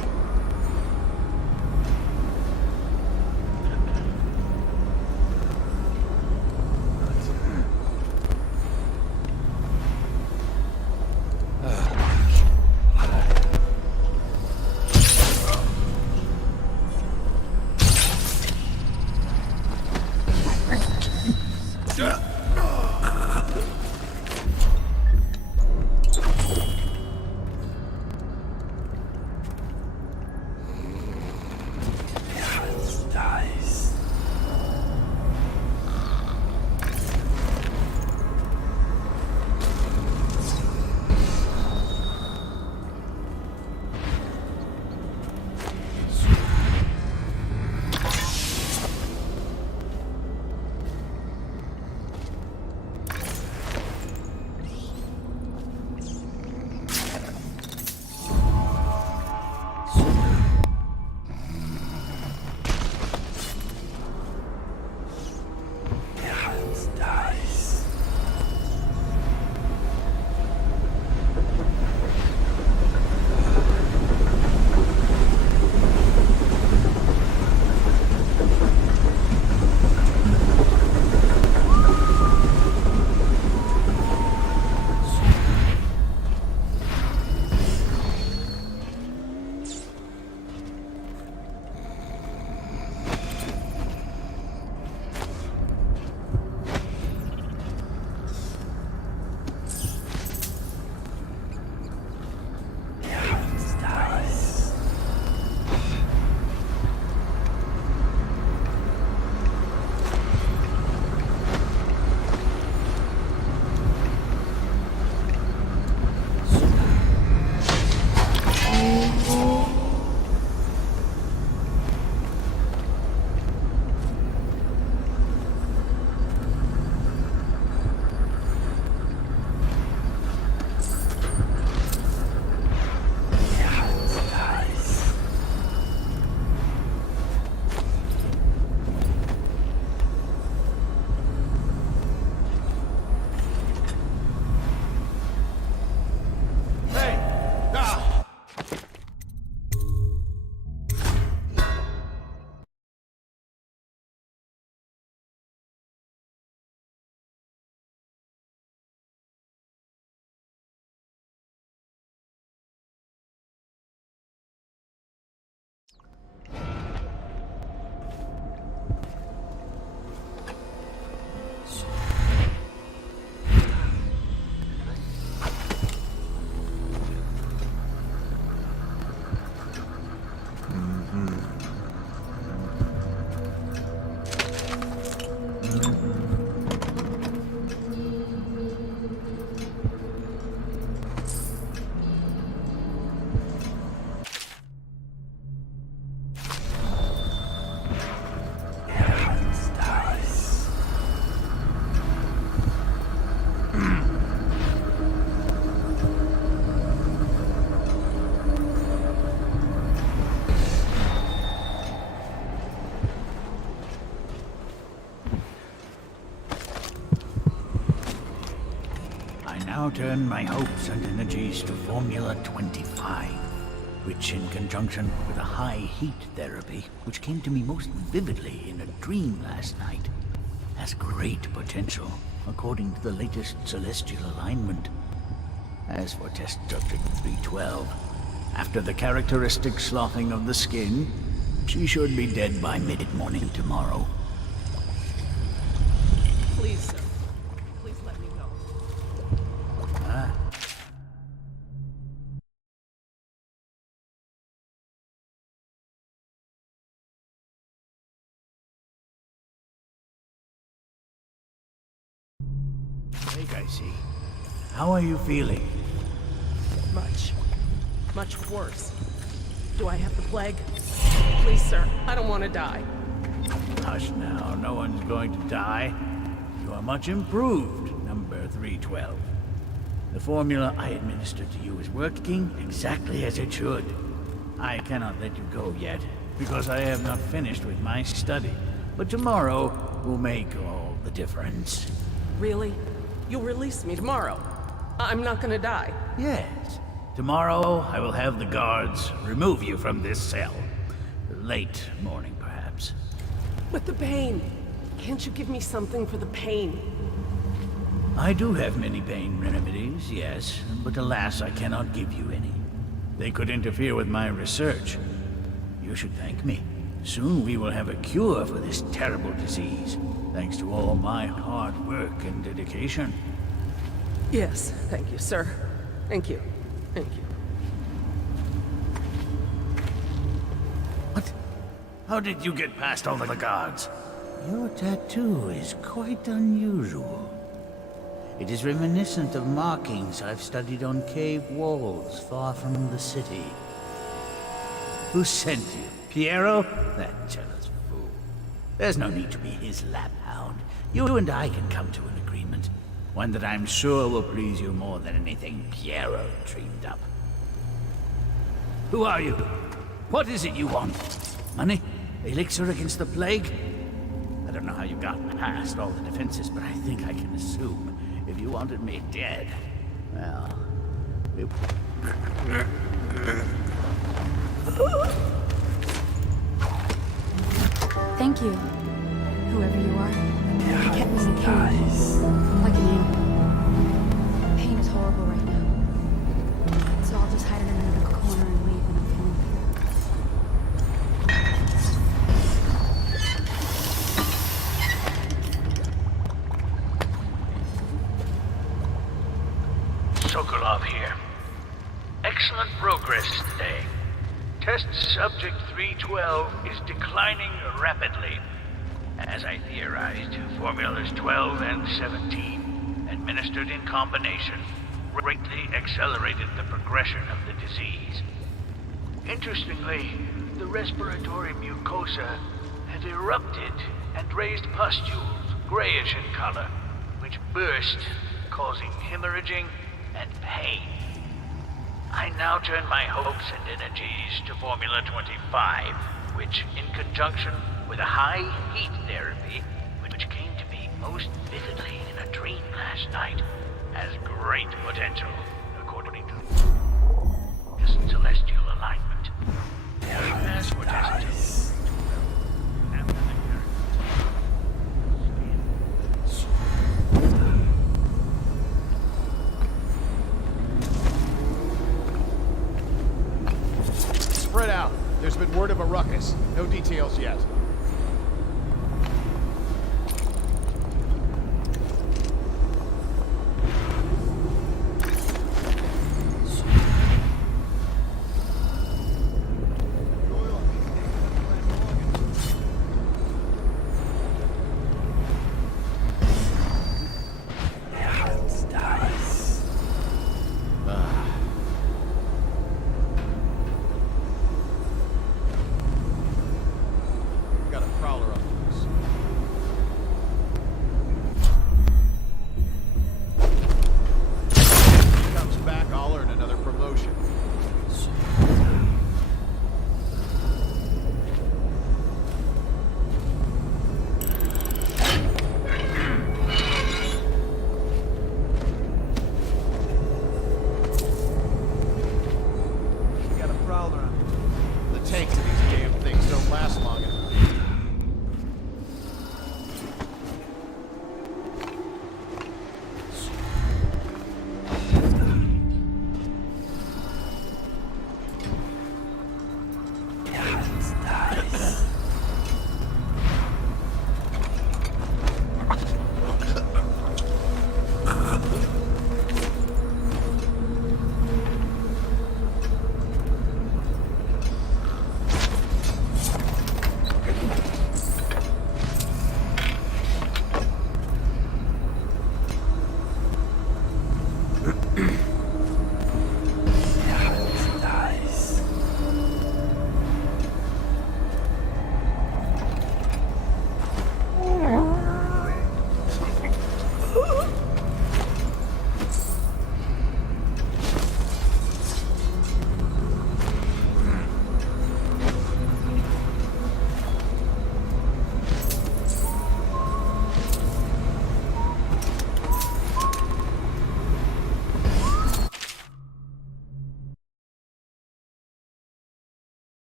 now turn my hopes and energies to Formula 25, which in conjunction with a high heat therapy, which came to me most vividly in a dream last night, has great potential, according to the latest celestial alignment. As for Test Subject 312, after the characteristic sloughing of the skin, she should be dead by mid-morning tomorrow. Please, sir. Take, I see. How are you feeling? Much worse. Do I have the plague? Please, sir, I don't want to die. Hush now, no one's going to die. You are much improved, number 312. The formula I administered to you is working exactly as it should. I cannot let you go yet, because I have not finished with my study. But tomorrow will make all the difference. Really? You'll release me tomorrow? I'm not gonna die. Yes. Tomorrow I will have the guards remove you from this cell. Late morning, perhaps. But the pain. Can't you give me something for the pain? I do have many pain remedies, yes, but alas, I cannot give you any. They could interfere with my research. You should thank me. Soon we will have a cure for this terrible disease, thanks to all my hard work and dedication. Yes, thank you, sir. Thank you. Thank you. What? How did you get past all the guards? Your tattoo is quite unusual. It is reminiscent of markings I've studied on cave walls far from the city. Who sent you? Piero? That jealous fool. There's no need to be his laphound. You and I can come to an agreement. One that I'm sure will please you more than anything Piero dreamed up. Who are you? What is it you want? Money? Elixir against the plague? I don't know how you got past all the defenses, but I think I can assume if you wanted me dead, well, Thank you, whoever you are. You kept me in cage, like an animal. Pain is horrible right now, so I'll just hide it in another corner and leave when I'm feeling Sokolov here. Excellent progress today. Test subject 312 is declining rapidly. As I theorized, formulas 12 and 17, administered in combination, greatly accelerated the progression of the disease. Interestingly, the respiratory mucosa had erupted and raised pustules, grayish in color, which burst, causing hemorrhaging and pain. I now turn my hopes and energies to Formula 25, which, in conjunction with a high heat therapy, which came to me most vividly in a dream last night, has great potential, according to celestial alignment. As for test after the Spread out. There's been word of a ruckus. No details yet.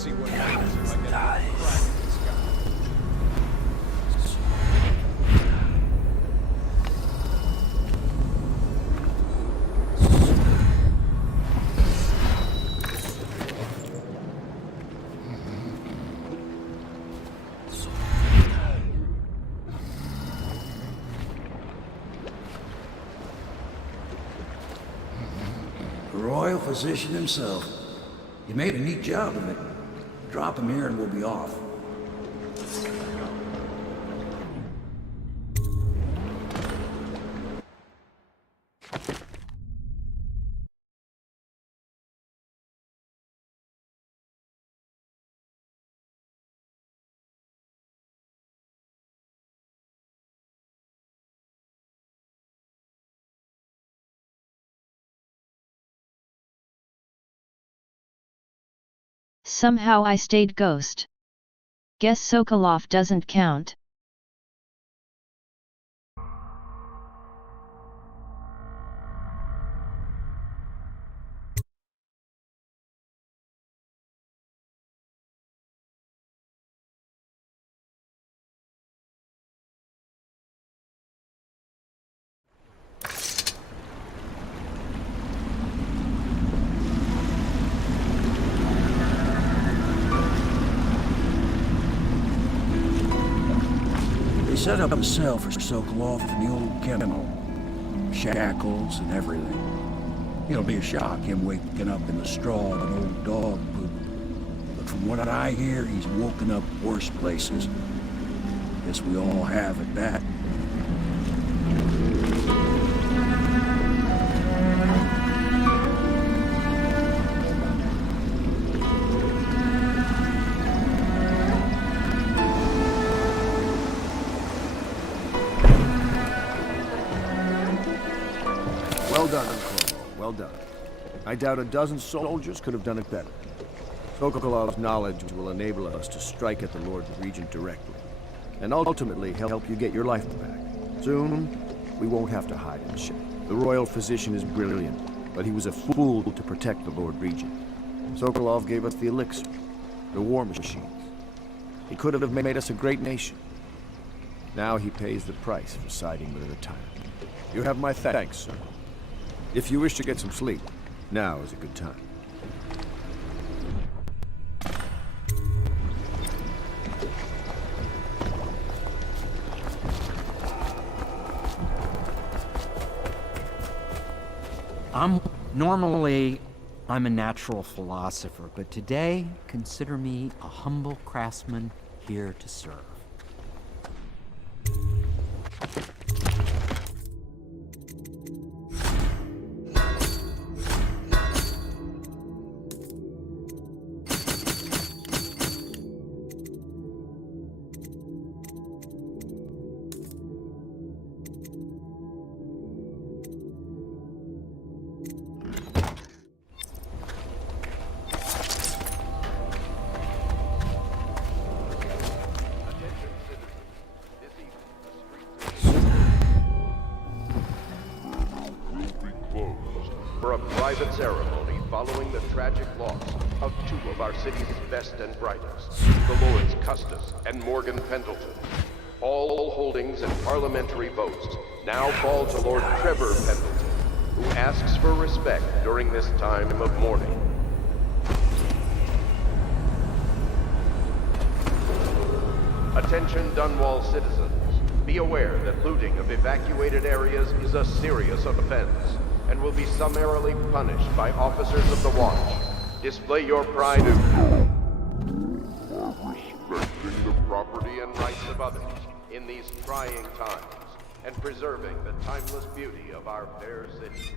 see what happens if I get a crack at this guy. The royal physician himself. You made a neat job of it. Drop him here and we'll be off. Somehow I stayed ghost. Guess Sokolov doesn't count. They set up a cell for Sokolov in the old kennel. Shackles and everything. It'll be a shock, him waking up in the straw of an old dog poop. But from what I hear, he's woken up worse places. Guess we all have at that. Well done, Corporal. Well done. I doubt a dozen soldiers could have done it better. Sokolov's knowledge will enable us to strike at the Lord Regent directly, and ultimately help you get your life back. Soon, we won't have to hide in shame. The royal physician is brilliant, but he was a fool to protect the Lord Regent. Sokolov gave us the elixir, the war machines. He could have made us a great nation. Now he pays the price for siding with the tyrant. You have my thanks, sir. If you wish to get some sleep, now is a good time. Normally, I'm a natural philosopher, but today, consider me a humble craftsman here to serve. For a private ceremony following the tragic loss of two of our city's best and brightest, the Lords Custis and Morgan Pendleton. All holdings and parliamentary votes now fall to Lord Trevor Pendleton, who asks for respect during this time of mourning. Attention Dunwall citizens. Be aware that looting of evacuated areas is a serious offense and will be summarily punished by officers of the Watch. Display your pride in respecting the property and rights of others in these trying times and preserving the timeless beauty of our fair city.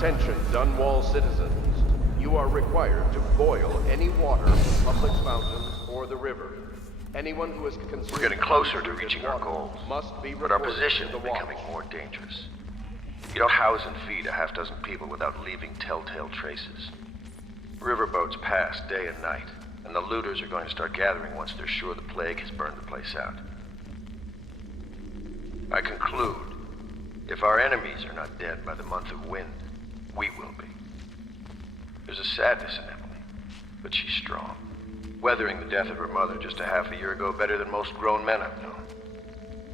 Attention, Dunwall citizens. You are required to boil any water from public fountains or the river. Anyone who is consumed... We're getting closer to reaching our goals, must be but our reported position to is the watch. becoming more dangerous. You don't house and feed a half-dozen people without leaving telltale traces. Riverboats pass day and night, and the looters are going to start gathering once they're sure the plague has burned the place out. I conclude, if our enemies are not dead by the month of wind, we will be. There's a sadness in Emily, but she's strong. Weathering the death of her mother just a half a year ago better than most grown men I've known.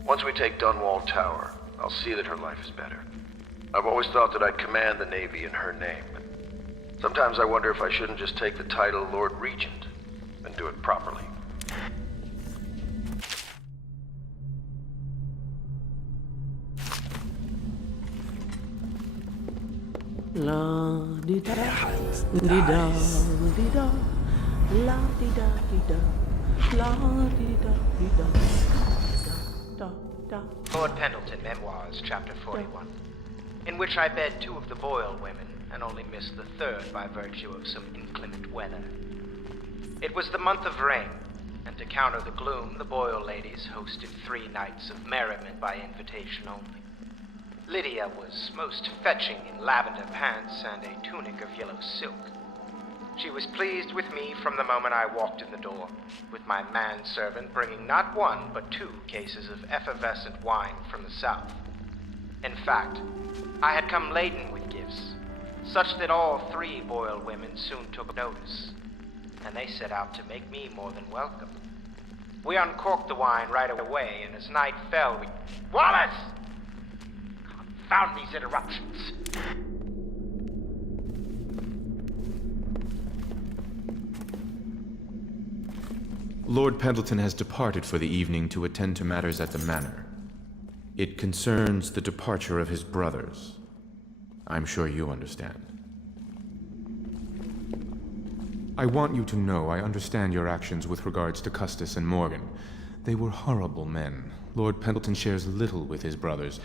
Once we take Dunwall Tower, I'll see that her life is better. I've always thought that I'd command the Navy in her name, but sometimes I wonder if I shouldn't just take the title Lord Regent and do it properly. La di da di da di da la di da di da la di da di da da da. Lord Pendleton Memoirs, Chapter 41, in which I bed two of the Boyle women and only missed the third by virtue of some inclement weather. It was the month of rain, and to counter the gloom, the Boyle ladies hosted 3 nights of merriment by invitation only. Lydia was most fetching in lavender pants and a tunic of yellow silk. She was pleased with me from the moment I walked in the door, with my manservant bringing not 1 but 2 cases of effervescent wine from the south. In fact, I had come laden with gifts, such that all 3 Boyle women soon took notice, and they set out to make me more than welcome. We uncorked the wine right away, and as night fell, we... Wallace! Found these interruptions. Lord Pendleton has departed for the evening to attend to matters at the manor. It concerns the departure of his brothers. I'm sure you understand. I want you to know I understand your actions with regards to Custis and Morgan. They were horrible men. Lord Pendleton shares little with his brothers,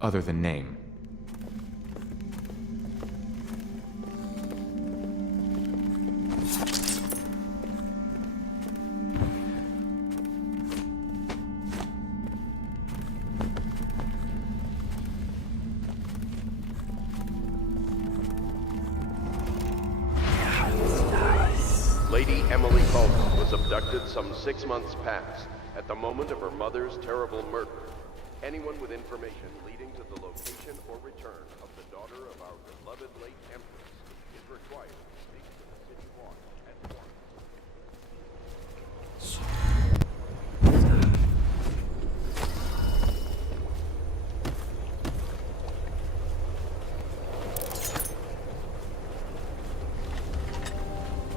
other than name. Lady Emily Caldwell was abducted some 6 months past, at the moment of her mother's terrible murder. Anyone with information leading to the location or return of the daughter of our beloved late Empress is required to speak to the city watch at once.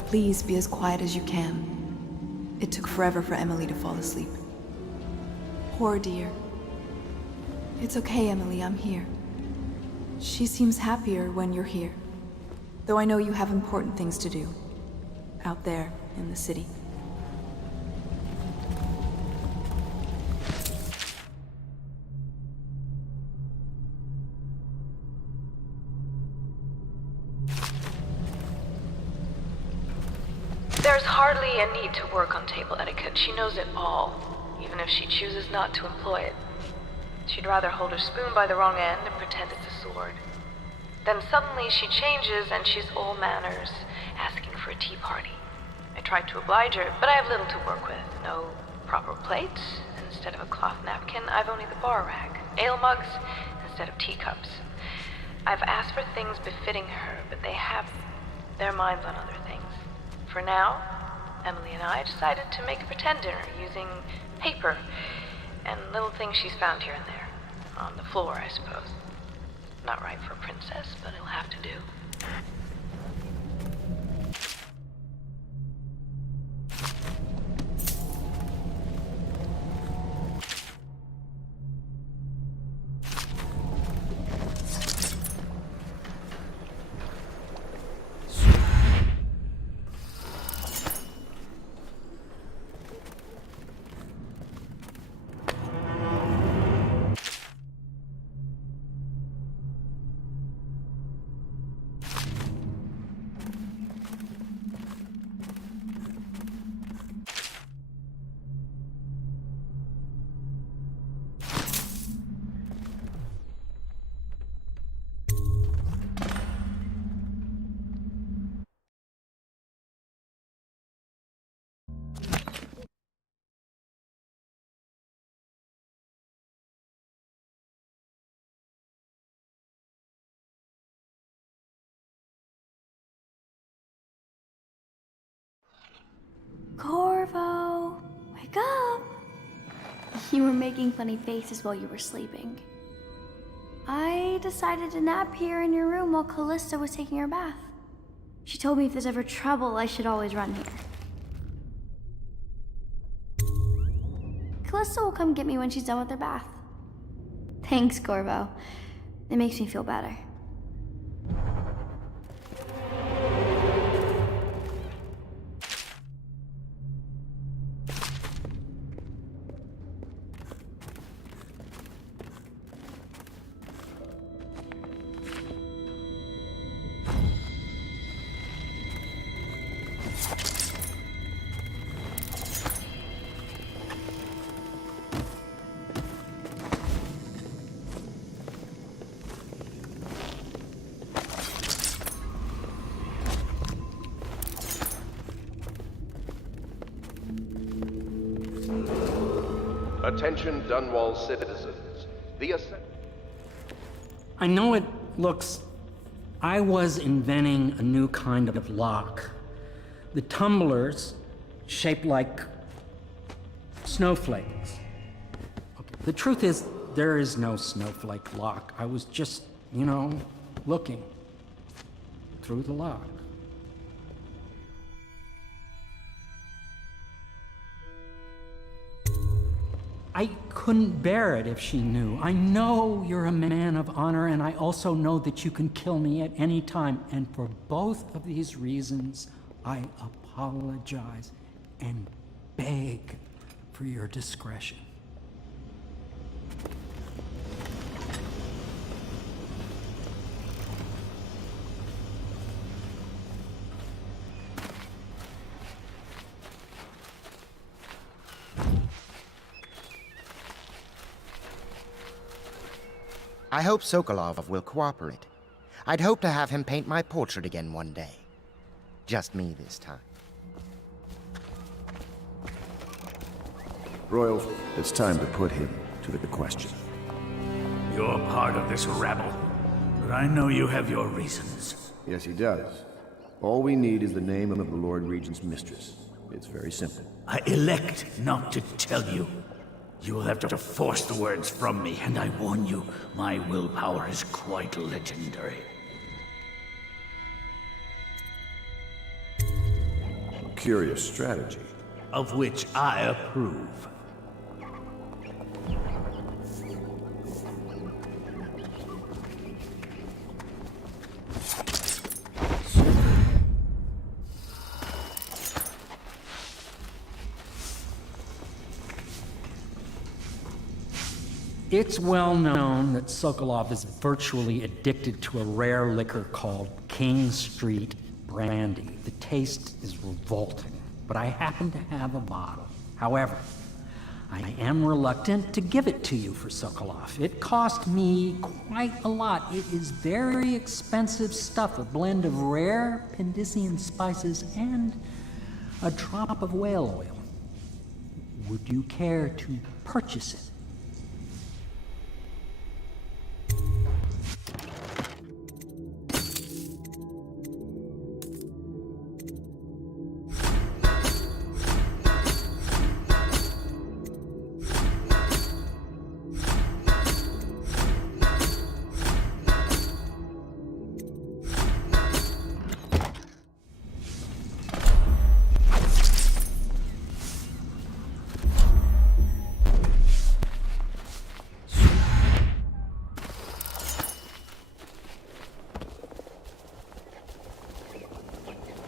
Please be as quiet as you can. It took forever for Emily to fall asleep. Poor dear. It's okay, Emily, I'm here. She seems happier when you're here. Though I know you have important things to do. Out there, in the city. There's hardly a need to work on table etiquette. She knows it all, even if she chooses not to employ it. She'd rather hold her spoon by the wrong end and pretend it's a sword. Then suddenly she changes and she's all manners, asking for a tea party. I tried to oblige her, but I have little to work with. No proper plates. Instead of a cloth napkin, I've only the bar rack. Ale mugs instead of teacups. I've asked for things befitting her, but they have their minds on other things. For now, Emily and I decided to make a pretend dinner using paper and little things she's found here and there. On the floor, I suppose. Not right for a princess, but it'll have to do. Corvo, wake up! You were making funny faces while you were sleeping. I decided to nap here in your room while Callista was taking her bath. She told me if there's ever trouble, I should always run here. Callista will come get me when she's done with her bath. Thanks, Corvo. It makes me feel better. Attention Dunwall citizens. I know it looks... I was inventing a new kind of lock. The tumblers, shaped like snowflakes. Okay. The truth is, there is no snowflake lock. I was just, looking through the lock. I couldn't bear it if she knew. I know you're a man of honor, and I also know that you can kill me at any time. And for both of these reasons, I apologize and beg for your discretion. I hope Sokolov will cooperate. I'd hope to have him paint my portrait again one day. Just me this time. Royals, it's time to put him to the question. You're part of this rabble, but I know you have your reasons. Yes, he does. All we need is the name of the Lord Regent's mistress. It's very simple. I elect not to tell you. You will have to force the words from me, and I warn you, my willpower is quite legendary. A curious strategy. Of which I approve. It's well known that Sokolov is virtually addicted to a rare liquor called King Street Brandy. The taste is revolting, but I happen to have a bottle. However, I am reluctant to give it to you for Sokolov. It cost me quite a lot. It is very expensive stuff, a blend of rare Pendician spices and a drop of whale oil. Would you care to purchase it?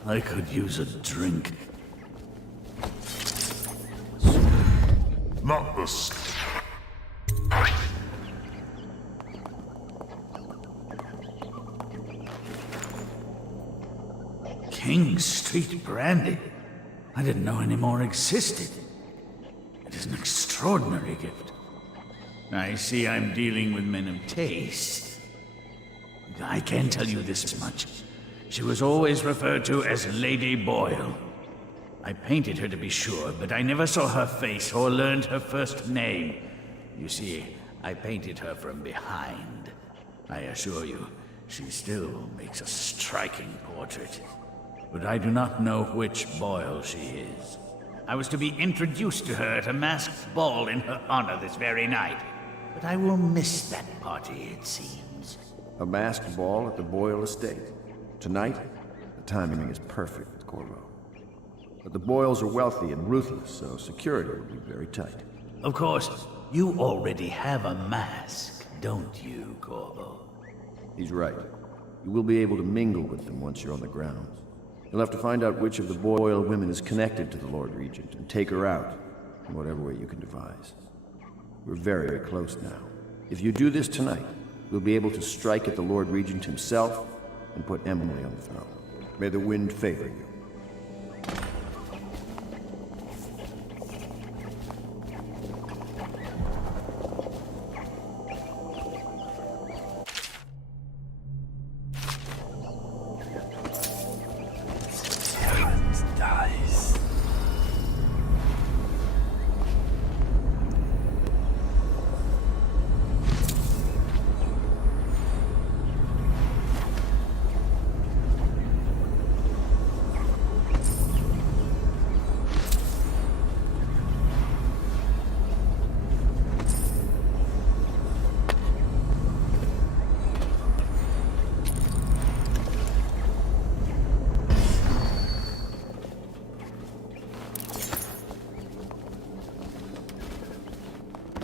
I could use a drink. Not this. King Street Brandy? I didn't know any more existed. It is an extraordinary gift. I see I'm dealing with men of taste. I can tell you this much. She was always referred to as Lady Boyle. I painted her to be sure, but I never saw her face or learned her first name. You see, I painted her from behind. I assure you, she still makes a striking portrait. But I do not know which Boyle she is. I was to be introduced to her at a masked ball in her honor this very night. But I will miss that party, it seems. A masked ball at the Boyle estate. Tonight? The timing is perfect, Corvo. But the Boyles are wealthy and ruthless, so security will be very tight. Of course, you already have a mask, don't you, Corvo? He's right. You will be able to mingle with them once you're on the grounds. You'll have to find out which of the Boyle women is connected to the Lord Regent and take her out in whatever way you can devise. We're very, very close now. If you do this tonight, we'll be able to strike at the Lord Regent himself and put Emily on the throne. May the wind favor you.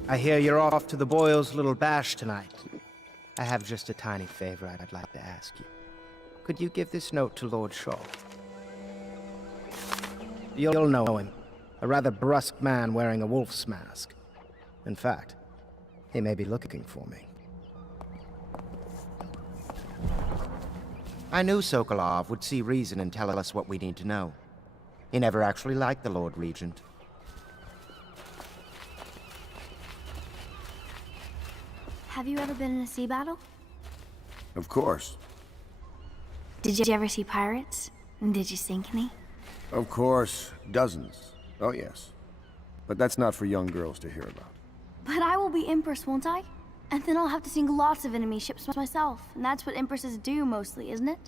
I hear you're off to the Boyles' little bash tonight. I have just a tiny favor I'd like to ask you. Could you give this note to Lord Shaw? You'll know him. A rather brusque man wearing a wolf's mask. In fact, he may be looking for me. I knew Sokolov would see reason and tell us what we need to know. He never actually liked the Lord Regent. Have you ever been in a sea battle? Of course. Did you ever see pirates? And did you sink any? Of course. Dozens. Oh, yes. But that's not for young girls to hear about. But I will be Empress, won't I? And then I'll have to sink lots of enemy ships myself. And that's what Empresses do mostly, isn't it?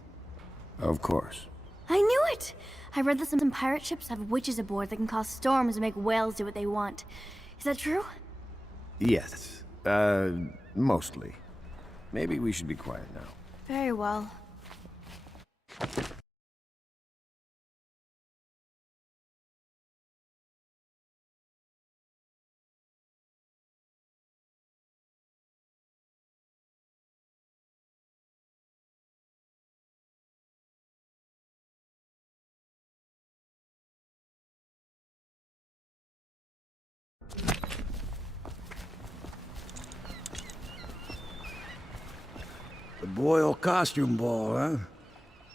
Of course. I knew it! I read that some pirate ships have witches aboard that can cause storms and make whales do what they want. Is that true? Yes. Mostly. Maybe we should be quiet now. Very well. The Boyle costume ball, huh?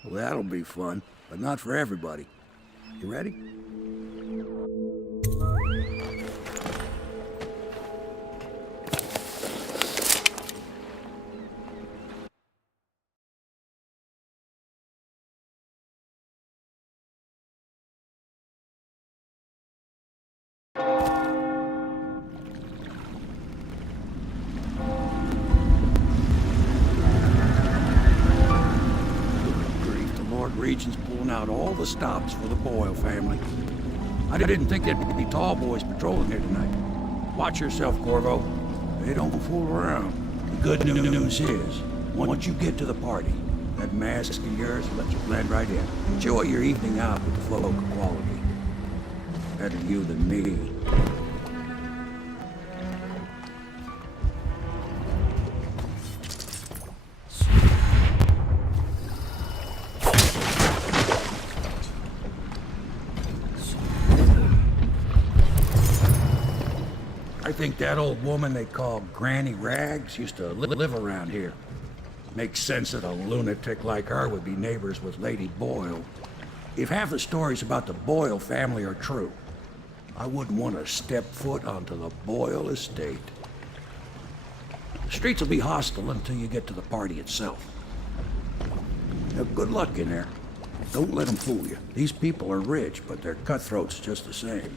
Well, that'll be fun, but not for everybody. You ready? Regent's pulling out all the stops for the Boyle family. I didn't think there'd be tall boys patrolling here tonight. Watch yourself, Corvo. They don't fool around. The good news is, once you get to the party, that mask of yours will let you blend right in. Enjoy your evening out with the folk of quality. Better you than me. I think that old woman they call Granny Rags used to live around here. Makes sense that a lunatic like her would be neighbors with Lady Boyle. If half the stories about the Boyle family are true, I wouldn't want to step foot onto the Boyle estate. The streets will be hostile until you get to the party itself. Now, good luck in there. Don't let them fool you. These people are rich, but they're cutthroats just the same.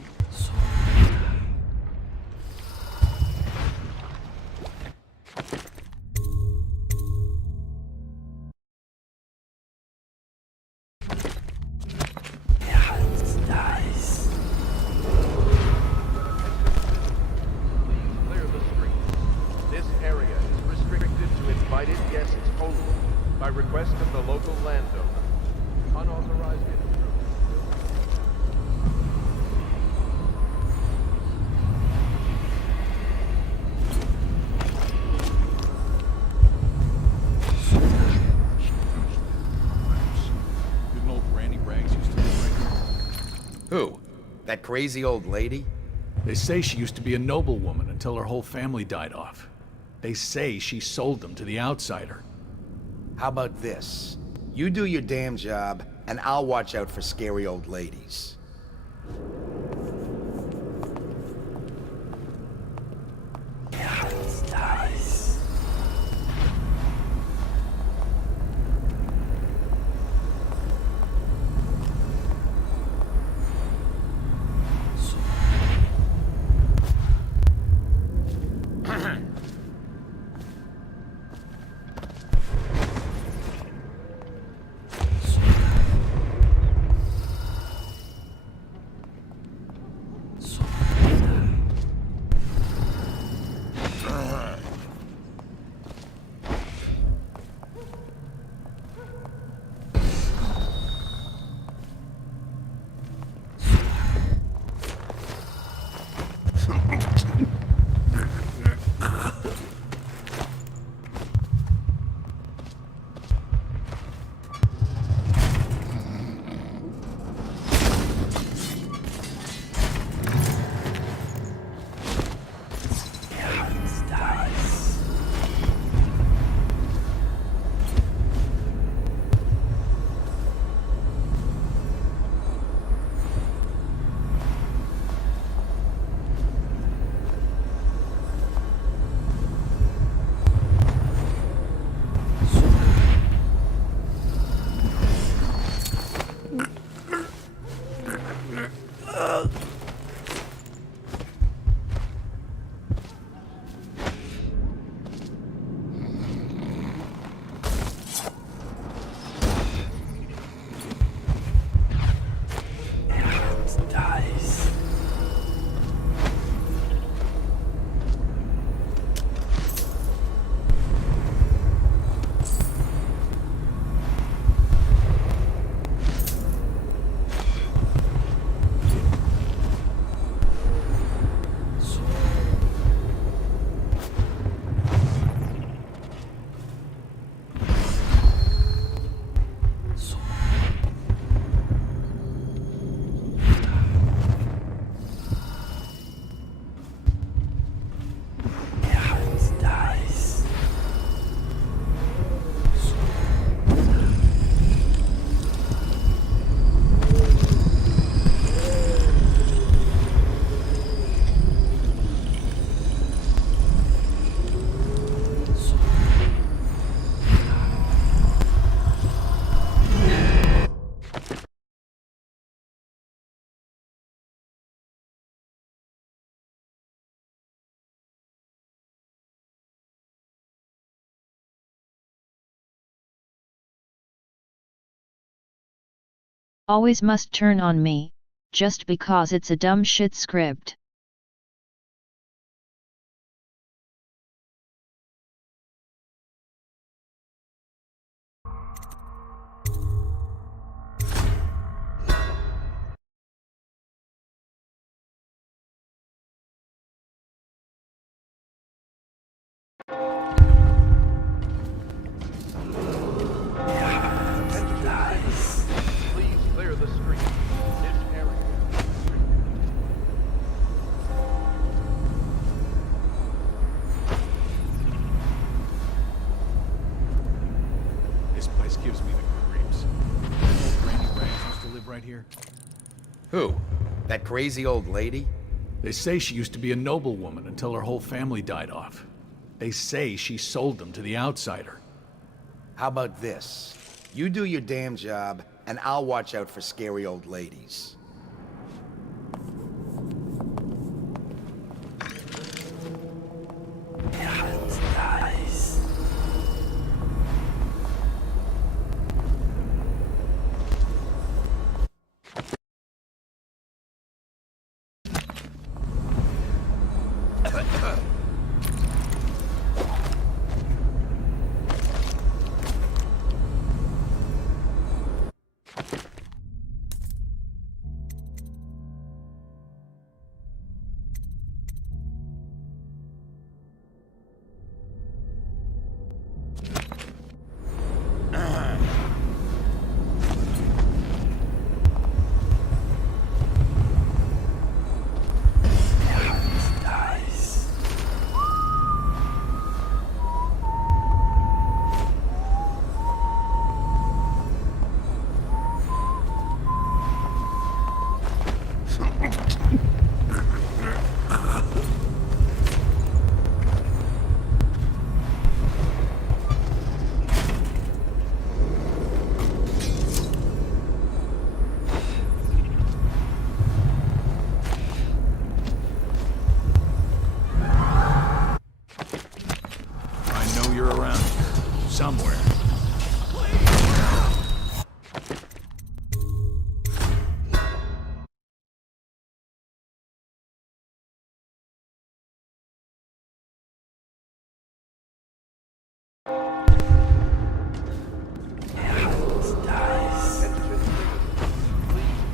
crazy old lady? They say she used to be a noblewoman until her whole family died off. They say she sold them to the outsider. How about this? You do your damn job, and I'll watch out for scary old ladies. Always must turn on me, just because it's a dumb shit script. Please clear the street. This area. This place gives me the creeps. Old Granny Rags used to live right here. Who? That crazy old lady? They say she used to be a noblewoman until her whole family died off. They say she sold them to the outsider. How about this? You do your damn job, and I'll watch out for scary old ladies. somewhere.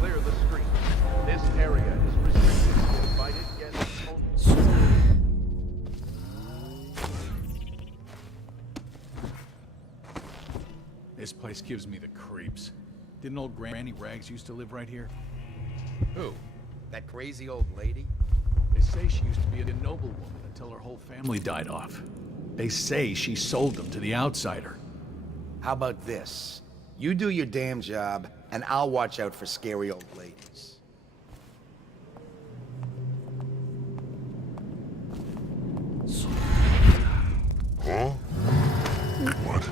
Clear the street. This area is restricted to invited guests only. This place gives me the creeps. Didn't old Granny Rags used to live right here? Who? That crazy old lady? They say she used to be a noblewoman until her whole family died off. They say she sold them to the outsider. How about this? You do your damn job, and I'll watch out for scary old ladies. Huh? What?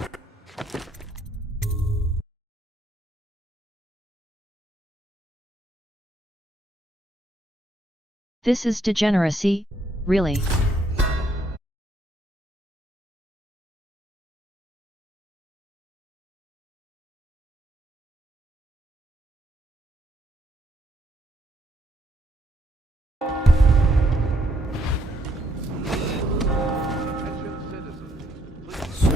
This is degeneracy, really. Attention citizens, please.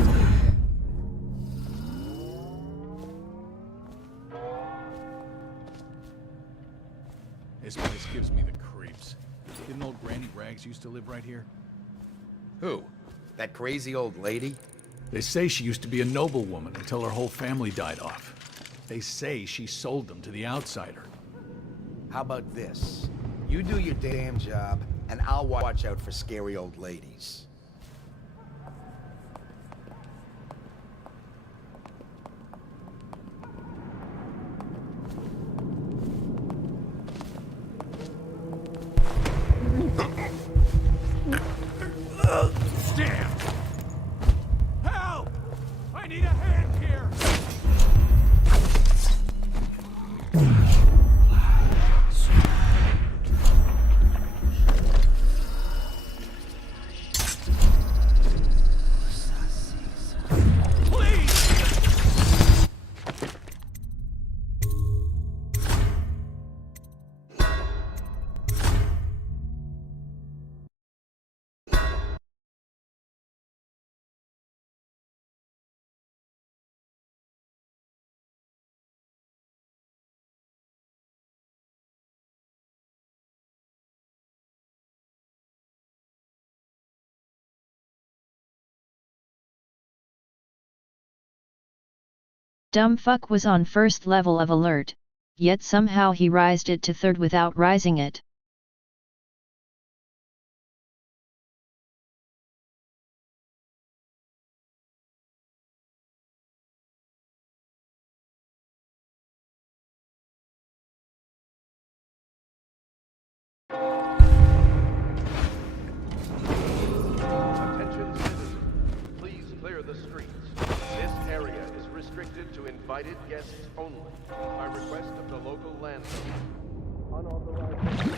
This place gives me the creeps. Didn't old Granny Rags used to live right here? Who? That crazy old lady? They say she used to be a noblewoman until her whole family died off. They say she sold them to the outsider. How about this? You do your damn job, and I'll watch out for scary old ladies. Damn! Help! I need a hand here! Dumb fuck was on first level of alert, yet somehow he rised it to third without rising it. Attention citizens, please clear the streets. This area is restricted to invited guests only, by request of the local landowner. Unauthorized.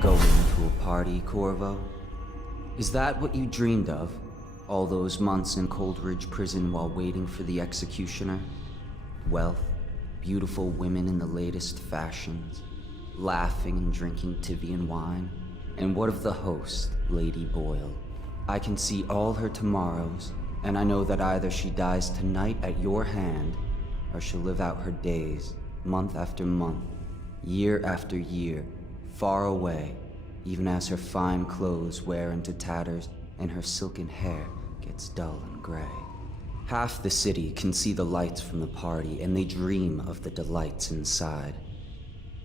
Going to a party, Corvo? Is that what you dreamed of? All those months in Coldridge Prison while waiting for the executioner. Wealth, beautiful women in the latest fashions, laughing and drinking Tivian wine. And what of the host, Lady Boyle? I can see all her tomorrows, and I know that either she dies tonight at your hand, or she'll live out her days, month after month, year after year, far away, even as her fine clothes wear into tatters and her silken hair gets dull and gray. Half the city can see the lights from the party, and they dream of the delights inside.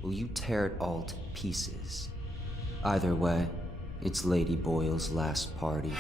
Will you tear it all to pieces? Either way, it's Lady Boyle's last party.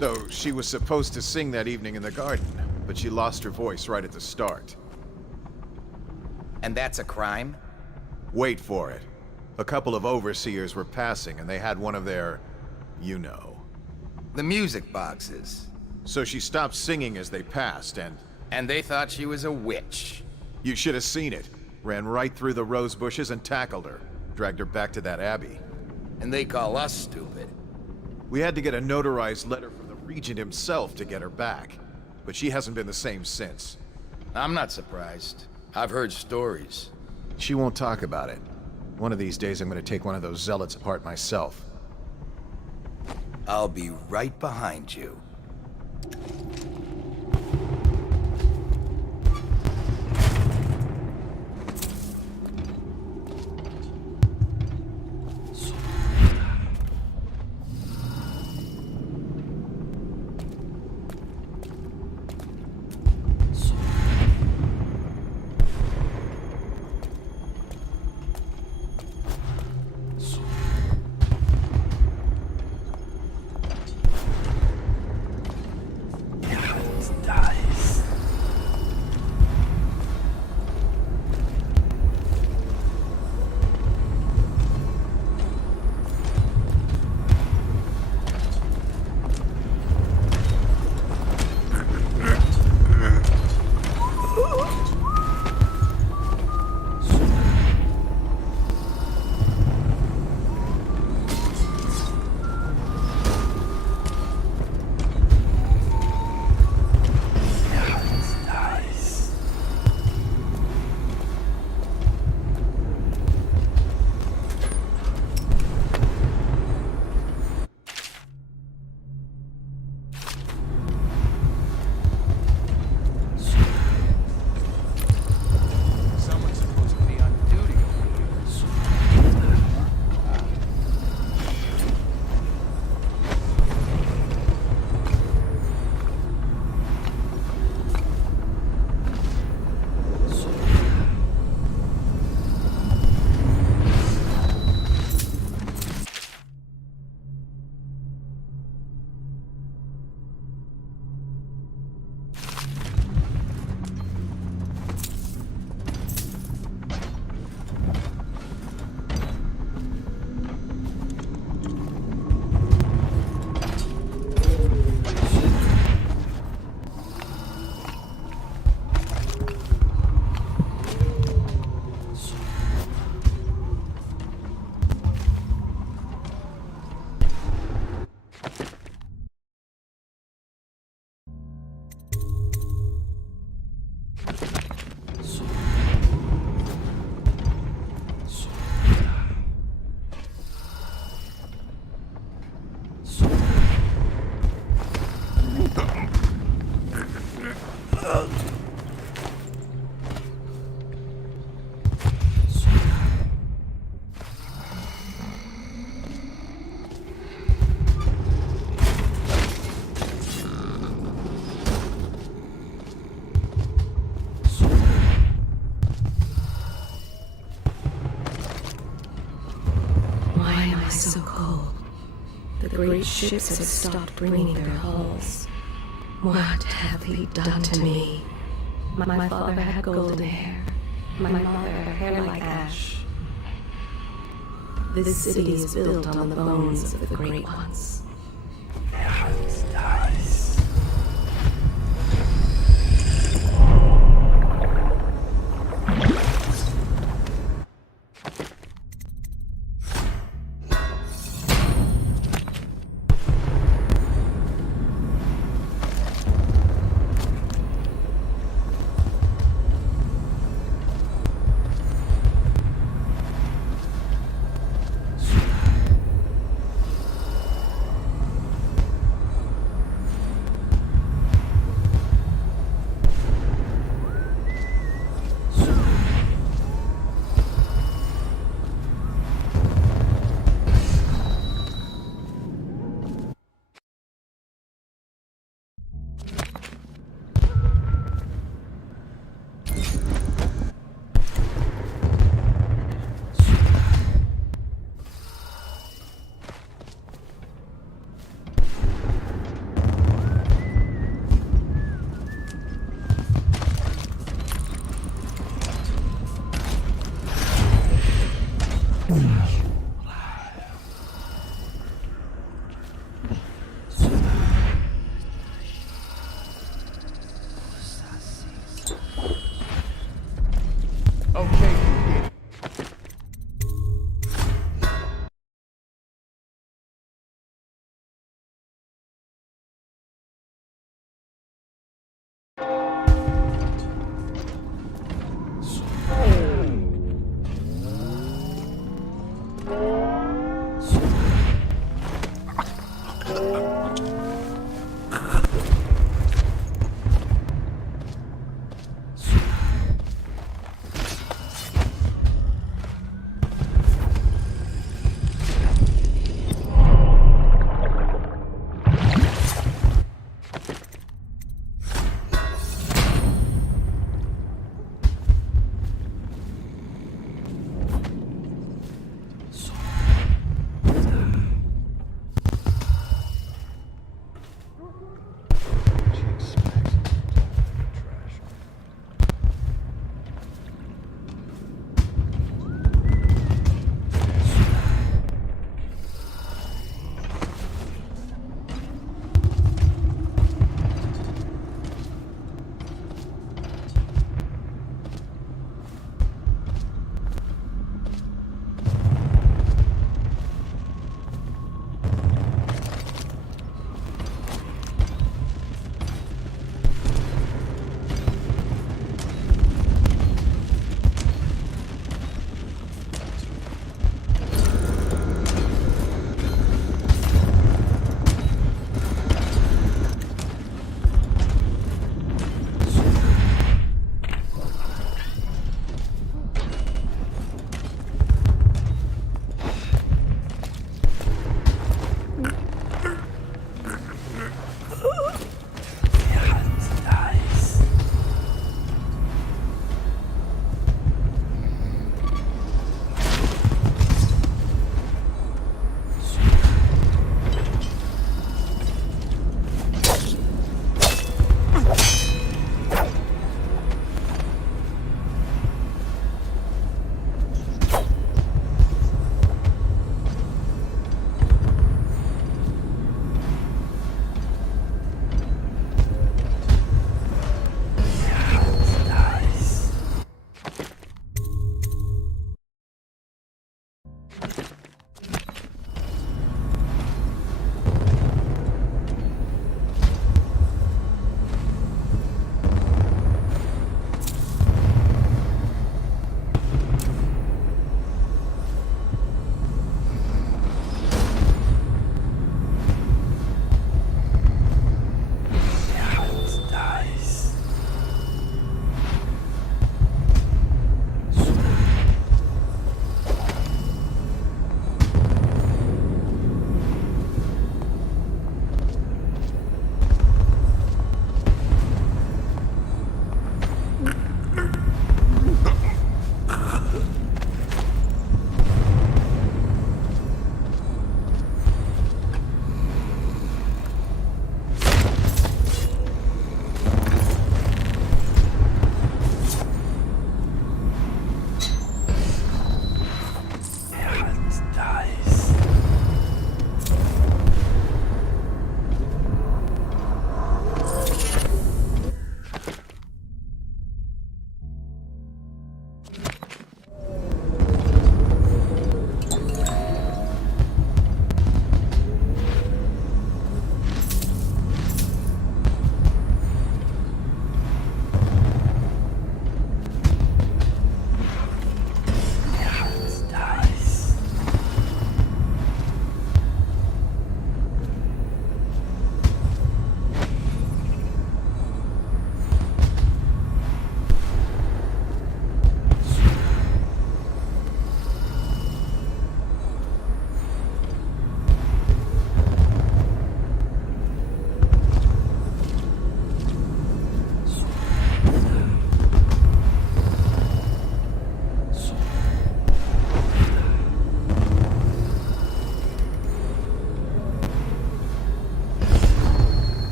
So, she was supposed to sing that evening in the garden, but she lost her voice right at the start. And that's a crime? Wait for it. A couple of overseers were passing, and they had one of their... you know. The music boxes. So she stopped singing as they passed, and... And they thought she was a witch. You should have seen it. Ran right through the rose bushes and tackled her. Dragged her back to that abbey. And they call us stupid. We had to get a notarized letter from the Regent himself to get her back. But she hasn't been the same since. I'm not surprised. I've heard stories. She won't talk about it. One of these days I'm gonna take one of those zealots apart myself. I'll be right behind you. So cold. The great ships have stopped bringing their hulls. What have they done to me? My father had golden hair. My mother had hair like ash. This city is built on the bones of the great ones. Okay, you did.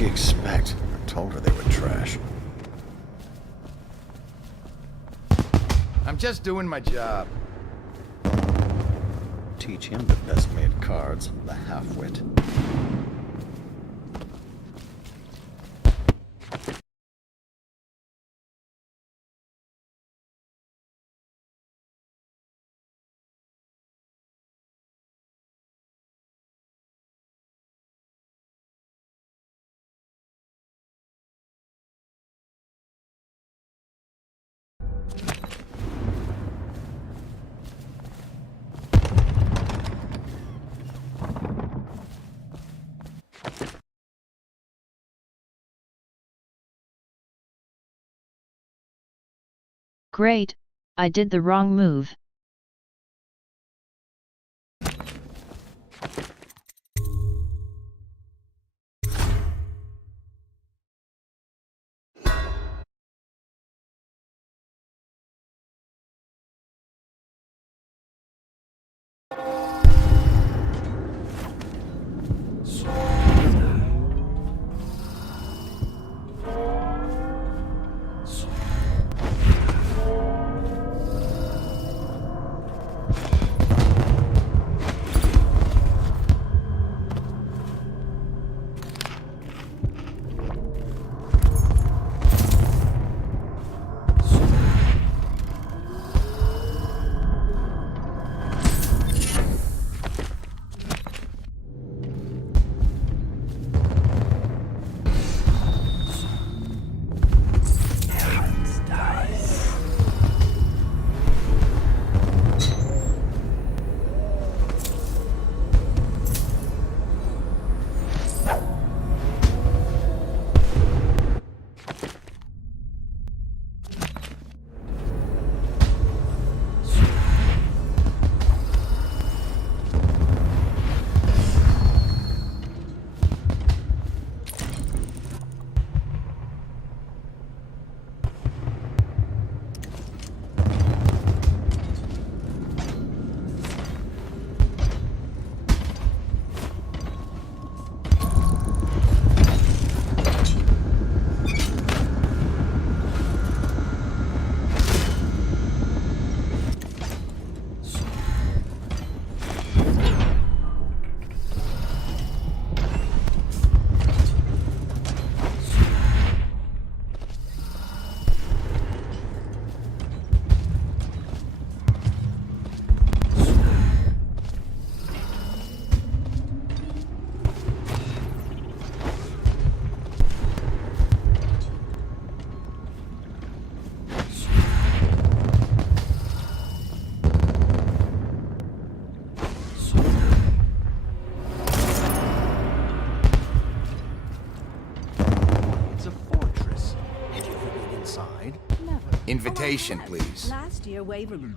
she expect? I told her they were trash. I'm just doing my job. Teach him the best made cards, the half-wit. Great, I did the wrong move. Invitation, please. Last year, Waverly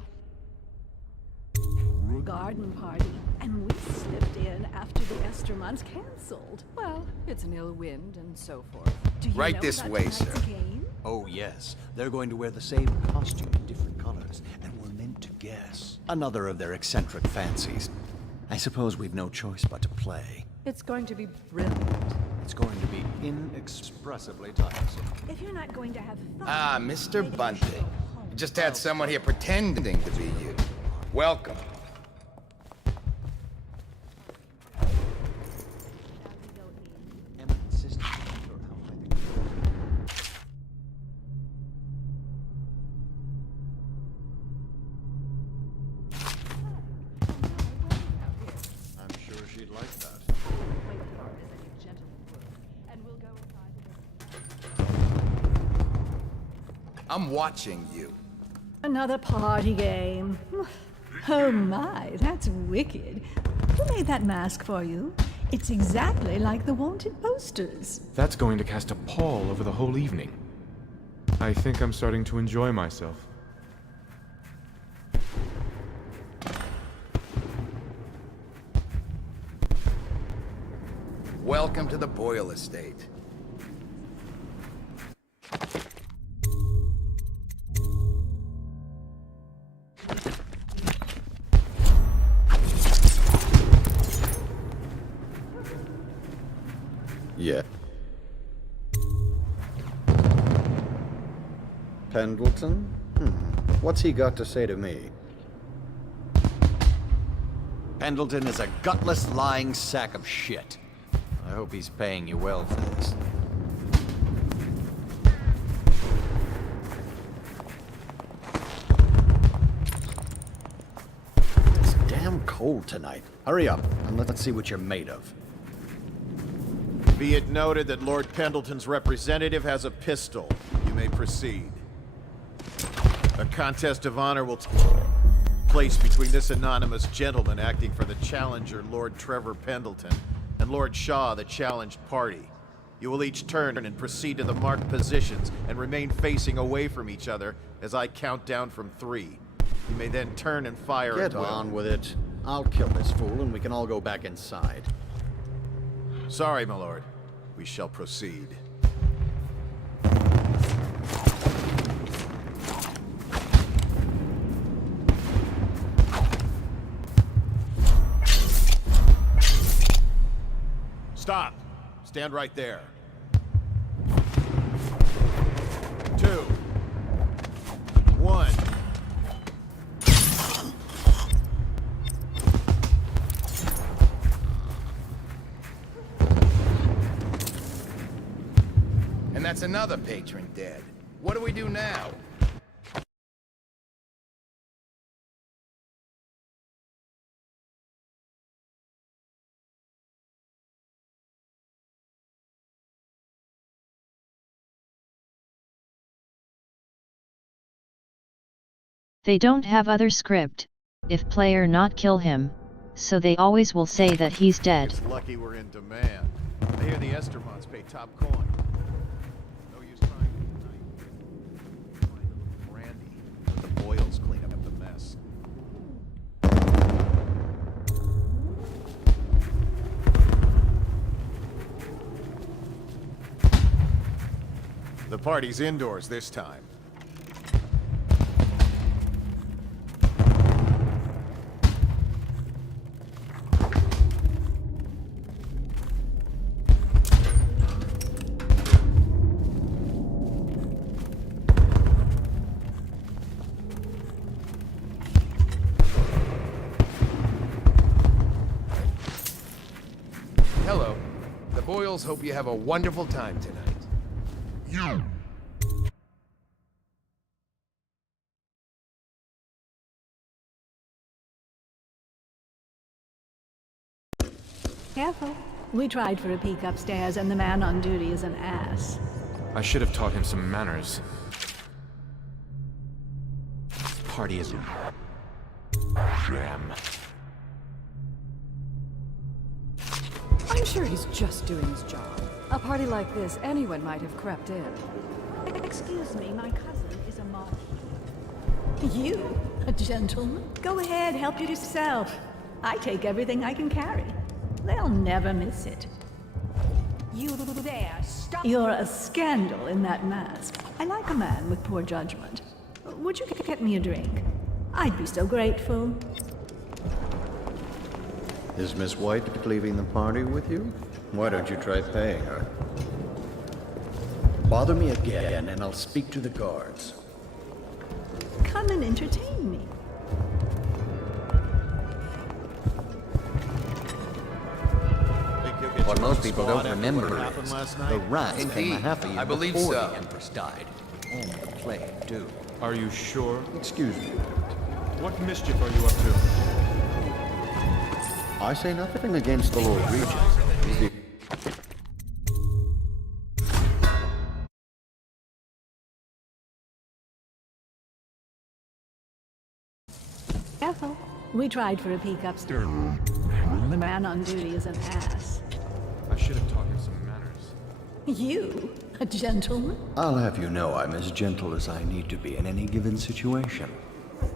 garden party, and we slipped in after the Estermonds cancelled. Well, it's an ill wind and so forth. Do you Right know this about way, tonight's sir. game? Oh, yes. They're going to wear the same costume in different colors, and we're meant to guess. Another of their eccentric fancies. I suppose we've no choice but to play. It's going to be brilliant. It's going to be inexpressibly tiresome. If you're not going to have fun, Ah, Mr. Bunting. You just had someone here pretending to be you. Welcome. I'm sure she'd like that. I'm watching you. another party game. Oh my, that's wicked. Who made that mask for you? It's exactly like the wanted posters. That's going to cast a pall over the whole evening. I think I'm starting to enjoy myself. Welcome to the Boyle estate. Yeah. Pendleton? What's he got to say to me? Pendleton is a gutless, lying sack of shit. I hope he's paying you well for this. It's damn cold tonight. Hurry up, and let's see what you're made of. Be it noted that Lord Pendleton's representative has a pistol. You may proceed. A contest of honor will take place between this anonymous gentleman acting for the challenger, Lord Trevor Pendleton, and Lord Shaw, the challenged party. You will each turn and proceed to the marked positions and remain facing away from each other as I count down from 3. You may then turn and fire Get at will. on with it. I'll kill this fool and we can all go back inside. Sorry, my lord. We shall proceed. Stop! Stand right there. 2, 1. And that's another patron dead. What do we do now? They don't have other script, if player not kill him, so they always will say that he's dead. It's lucky we're in demand. I hear the Estermonts pay top coin. No use trying to find a little brandy. Let the Boyles clean up the mess. The party's indoors this time. Hello. The Boyles hope you have a wonderful time tonight. You! Careful. We tried for a peek upstairs, and the man on duty is an ass. I should have taught him some manners. This party is a sham. I'm sure he's just doing his job. A party like this, anyone might have crept in. Excuse me, my cousin is a mob. You? A gentleman? Go ahead, help yourself. I take everything I can carry. They'll never miss it. You there, stop! You're a scandal in that mask. I like a man with poor judgment. Would you get me a drink? I'd be so grateful. Is Miss White leaving the party with you? Why don't you try paying her? Bother me again and I'll speak to the guards. Come and entertain me. What most people don't remember is the rats came a Indeed. half a year I believe before so. the Empress died. And the plague, too. Are you sure? Excuse me. What mischief are you up to? I say nothing against the Lord Regent. Careful. We tried for a peek upstairs. The man on duty is an ass. I should have taught him some manners. You? A gentleman? I'll have you know I'm as gentle as I need to be in any given situation.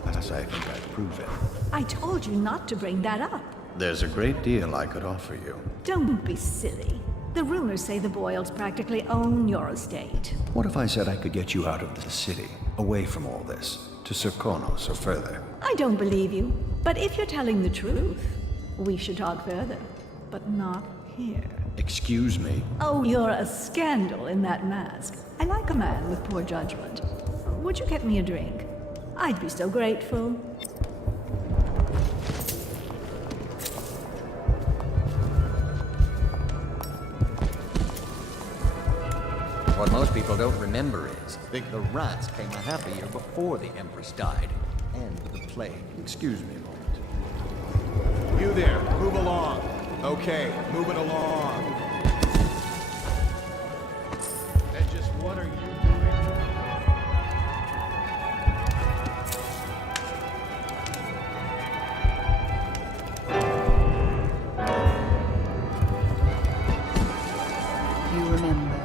As I think I've proven. I told you not to bring that up. There's a great deal I could offer you. Don't be silly. The rumors say the Boyles practically own your estate. What if I said I could get you out of the city, away from all this, to Serkonos or further? I don't believe you, but if you're telling the truth, we should talk further, but not here. Excuse me? Oh, you're a scandal in that mask. I like a man with poor judgment. would you get me a drink? I'd be so grateful. What most people don't remember is, the rats came a half a year before the Empress died. And the plague. Excuse me a moment. You there, move along. Okay, move it along. And just what are you You remember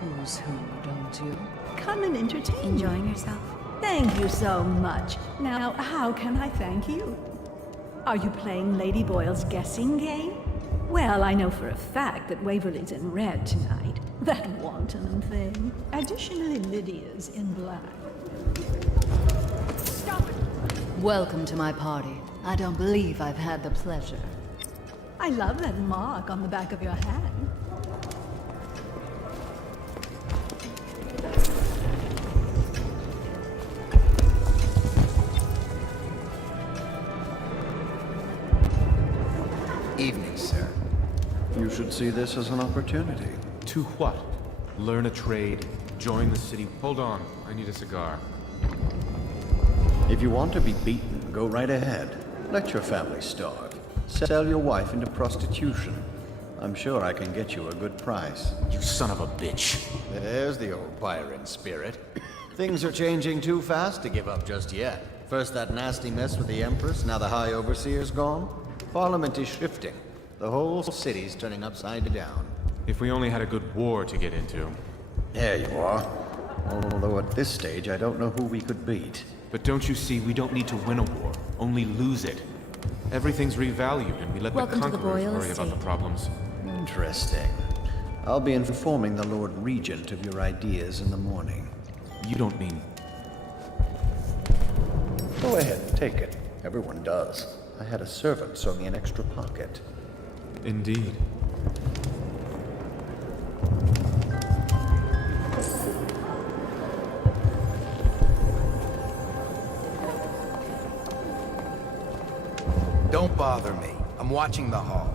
who's who, don't you? Come and entertain me. Enjoying yourself? Thank you so much. Now, how can I thank you? Are you playing Lady Boyle's guessing game? Well, I know for a fact that Waverly's in red tonight. That wanton thing. Additionally, Lydia's in black. Stop it! Welcome to my party. I don't believe I've had the pleasure. I love that mark on the back of your hand. Evening, sir. You should see this as an opportunity. To what? Learn a trade, join the city. Hold on, I need a cigar. If you want to be beaten, go right ahead. Let your family starve. Sell your wife into prostitution. I'm sure I can get you a good price. You son of a bitch. There's the old pirate spirit. Things are changing too fast to give up just yet. First that nasty mess with the Empress, now the High Overseer's gone. Parliament is shifting. The whole city's turning upside down. If we only had a good war to get into. There you are. Although at this stage, I don't know who we could beat. But don't you see, we don't need to win a war, only lose it. Everything's revalued, and we let Welcome the to the conquerors Boyle worry about the estate. problems. Interesting. I'll be informing the Lord Regent of your ideas in the morning. You don't mean... Go ahead, take it. Everyone does. I had a servant sew me an extra pocket. Indeed. Don't bother me. I'm watching the hall.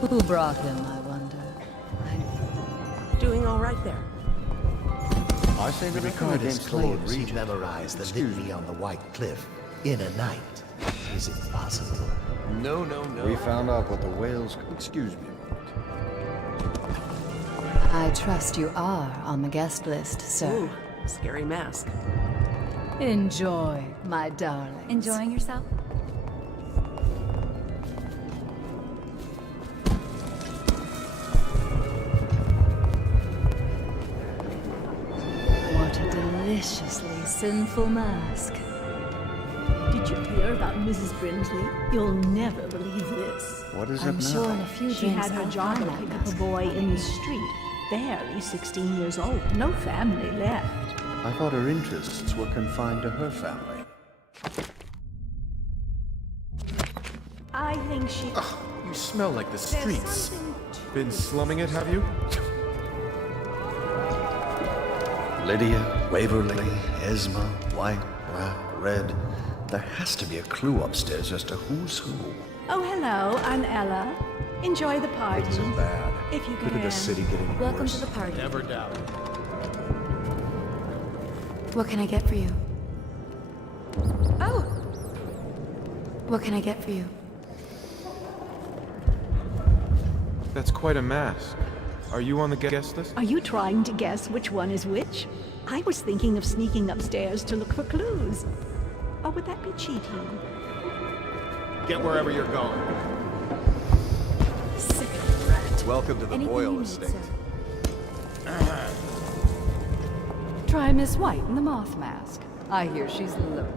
Who brought him, I wonder? Doing all right there. I say The Ricardus claims he memorized the litany on the White Cliff in a night. Is it possible? No. We found out what the whales... Excuse me. I trust you are on the guest list, sir. Ooh, scary mask. Enjoy, my darling. Enjoying yourself? What a deliciously sinful mask. Did you hear about Mrs. Brinsley? You'll never believe this. What is I'm it now? sure in a few She drinks had her I'll job find to that pick up a mask. boy in the street. Barely 16 years old. No family left. I thought her interests were confined to her family. I think she... You smell like the There's streets. something Been slumming it, have you? Lydia, Waverly, Esma, white, black, red. There has to be a clue upstairs as to who's who. Oh, hello. I'm Ella. Enjoy the party. Things are bad. If you can. Look at the city getting Welcome worse. to the party. Never doubt it. What can I get for you? Oh! What can I get for you? That's quite a mask. Are you on the guest list? Are you trying to guess which one is which? I was thinking of sneaking upstairs to look for clues. Or would that be cheating? Get wherever you're going. Sick of rat. Welcome to the Anything Boyle you need, estate. sir? Try Miss White in the moth mask. I hear she's lonely.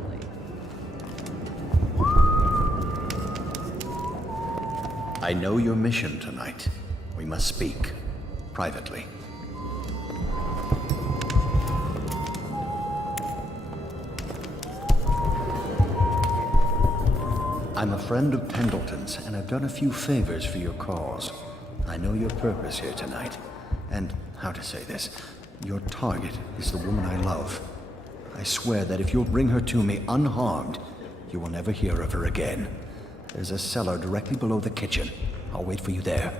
I know your mission tonight. We must speak. Privately. I'm a friend of Pendleton's, and I've done a few favors for your cause. I know your purpose here tonight, and how to say this. Your target is the woman I love. I swear that if you'll bring her to me unharmed, you will never hear of her again. There's a cellar directly below the kitchen. I'll wait for you there.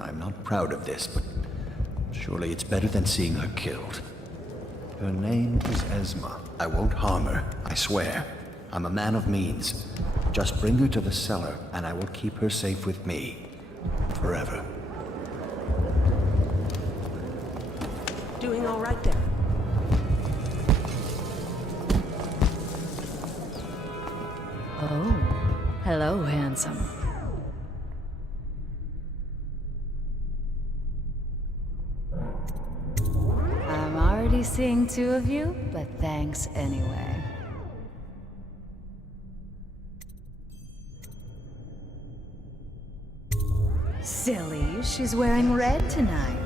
I'm not proud of this, but surely it's better than seeing her killed. Her name is Esma. I won't harm her, I swear. I'm a man of means. Just bring her to the cellar, and I will keep her safe with me. Forever. Doing all right there. Oh, hello, handsome. I'm already seeing two of you, but thanks anyway. Silly, she's wearing red tonight.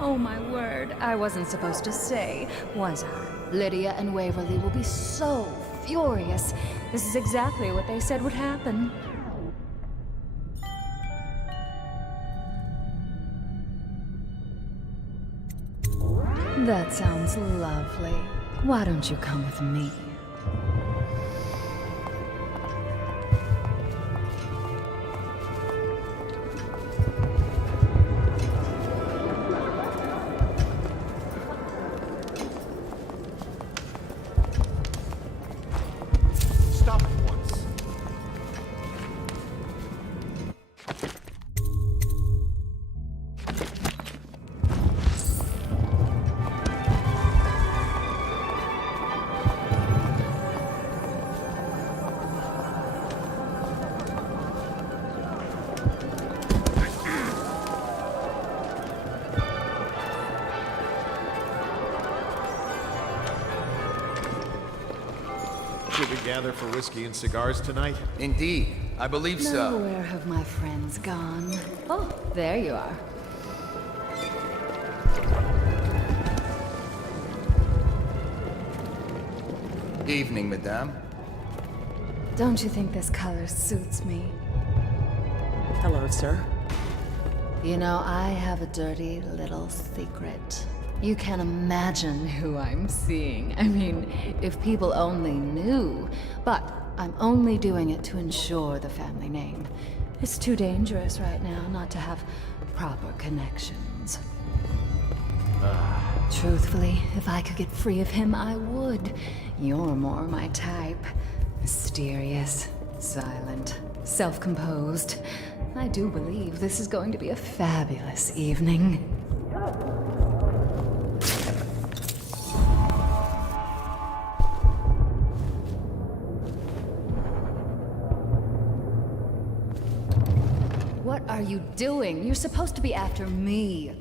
Oh my word, I wasn't supposed to say, was I? Lydia and Waverly will be so furious. This is exactly what they said would happen. That sounds lovely. Why don't you come with me? Stop at once. Should we gather for whiskey and cigars tonight? Indeed. I believe Now, so. where have my friends gone? Oh, there you are. Evening, madame. Don't you think this color suits me? Hello, sir. You know, I have a dirty little secret. You can't imagine who I'm seeing. I mean, if people only knew. But I'm only doing it to ensure the family name. It's too dangerous right now not to have proper connections. Truthfully, if I could get free of him, I would. You're more my type. Mysterious, silent, self-composed. I do believe this is going to be a fabulous evening. What are you doing? You're supposed to be after me.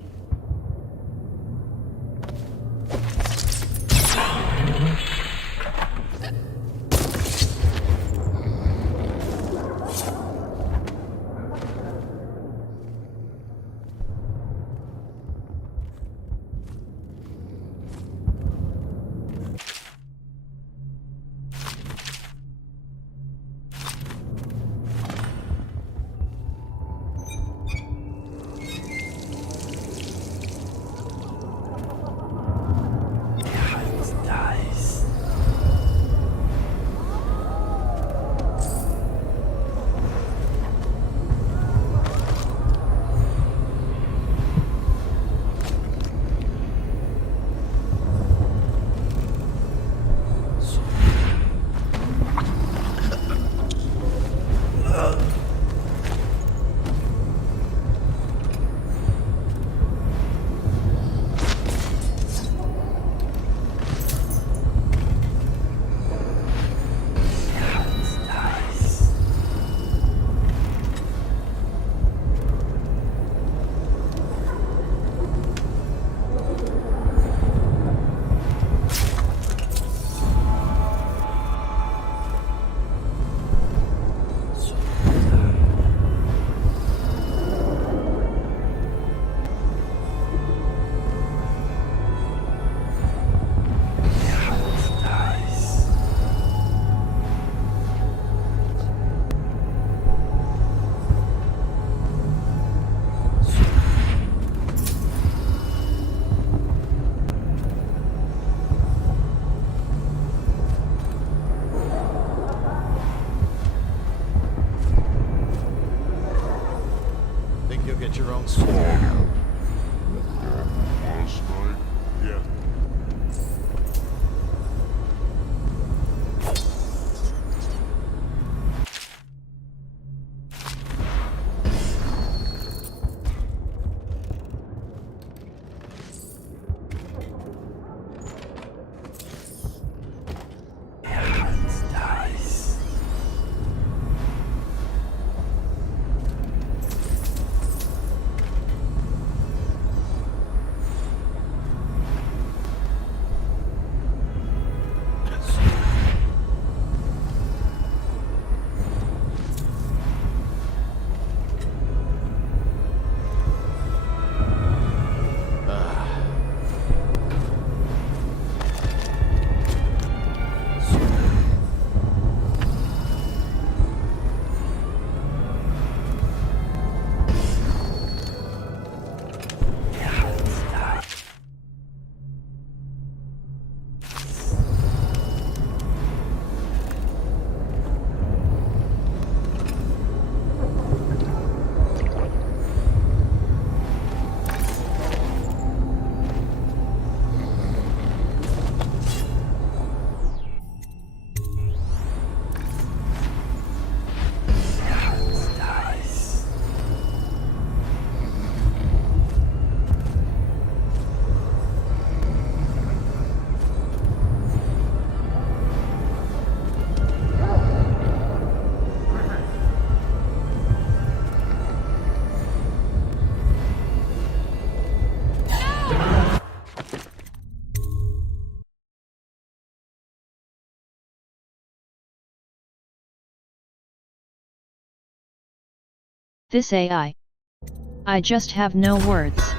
Last night? Yeah. This AI. I just have no words.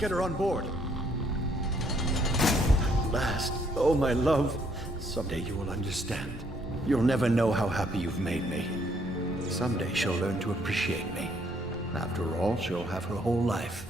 get her on board. At last. Oh, my love. Someday you will understand. You'll never know how happy you've made me. Someday she'll learn to appreciate me. After all, she'll have her whole life.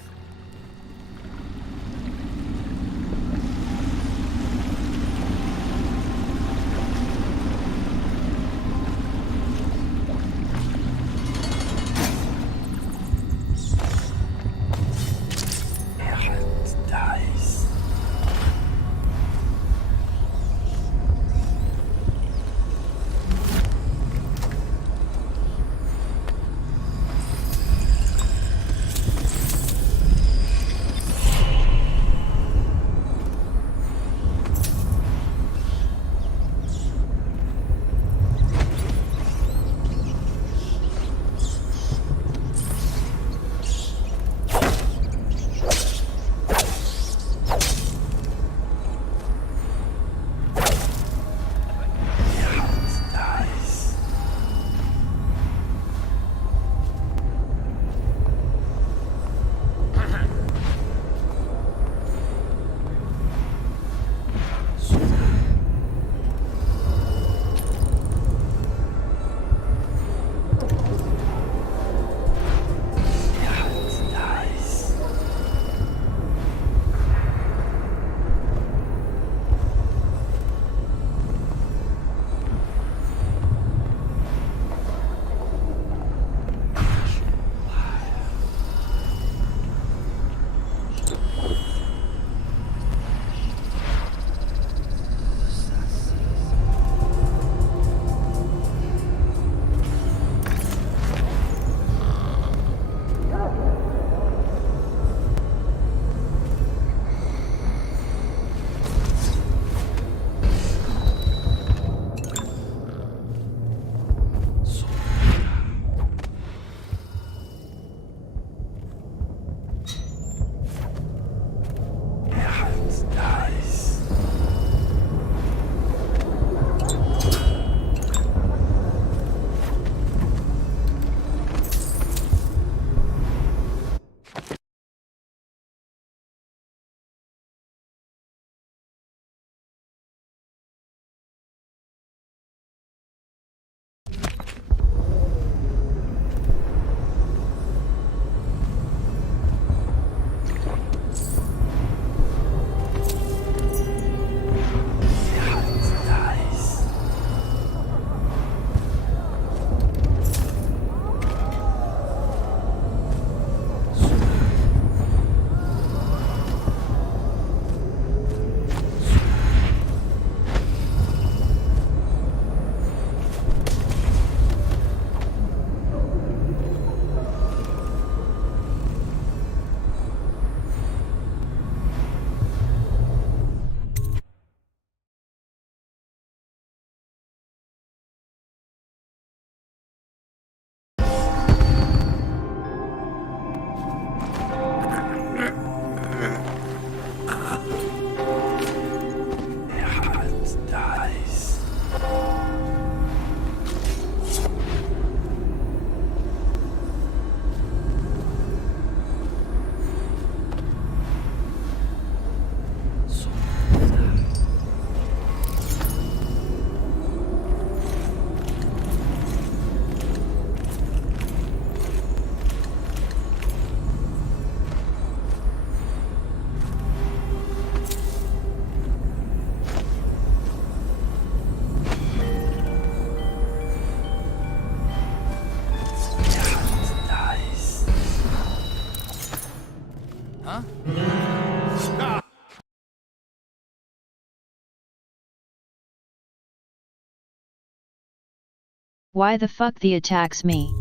Why the fuck the attacks me?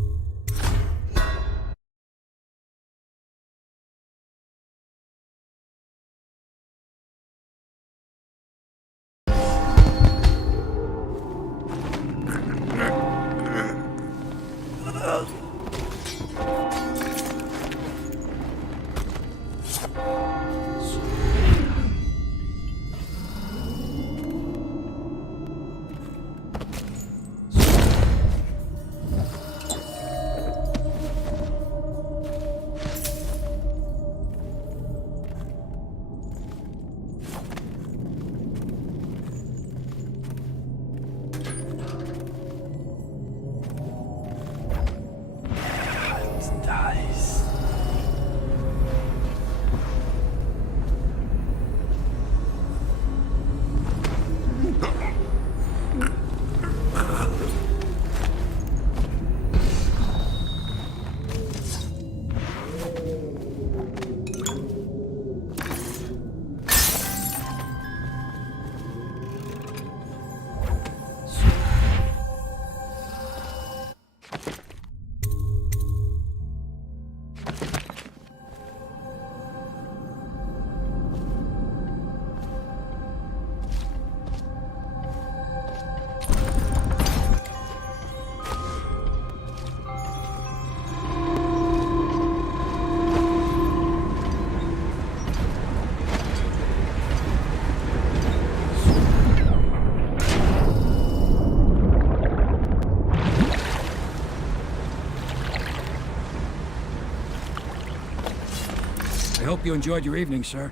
I hope you enjoyed your evening, sir.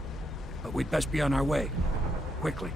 But we'd best be on our way. Quickly.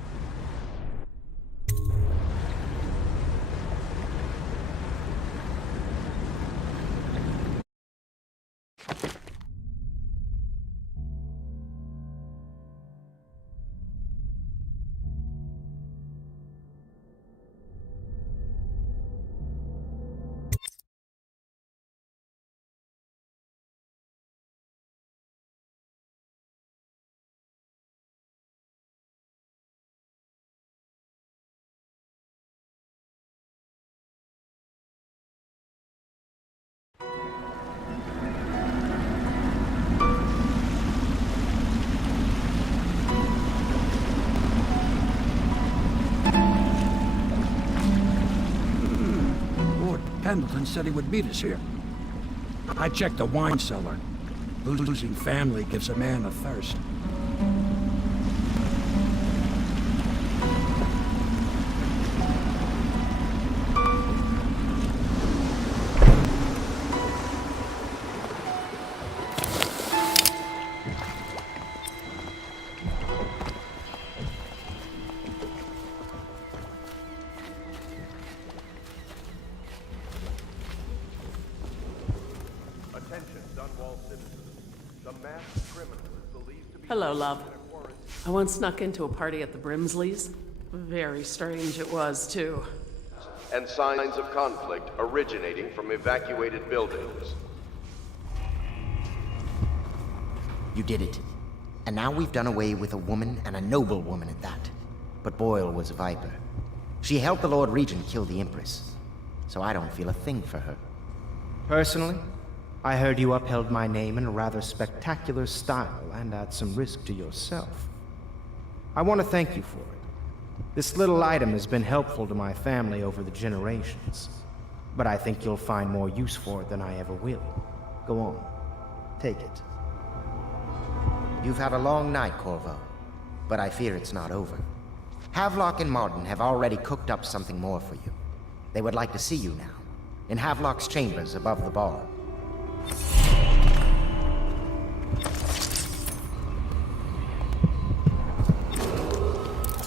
Pendleton said he would meet us here. I checked the wine cellar. Losing family gives a man a thirst. Hello, love. I once snuck into a party at the Brimsleys. Very strange it was, too. And signs of conflict originating from evacuated buildings. You did it. And now we've done away with a woman, and a noble woman at that. But Boyle was a viper. She helped the Lord Regent kill the Empress. So I don't feel a thing for her. Personally, I heard you upheld my name in a rather spectacular style and at some risk to yourself. I want to thank you for it. This little item has been helpful to my family over the generations, but I think you'll find more use for it than I ever will. Go on. Take it. You've had a long night, Corvo, but I fear it's not over. Havelock and Martin have already cooked up something more for you. They would like to see you now, in Havelock's chambers above the bar.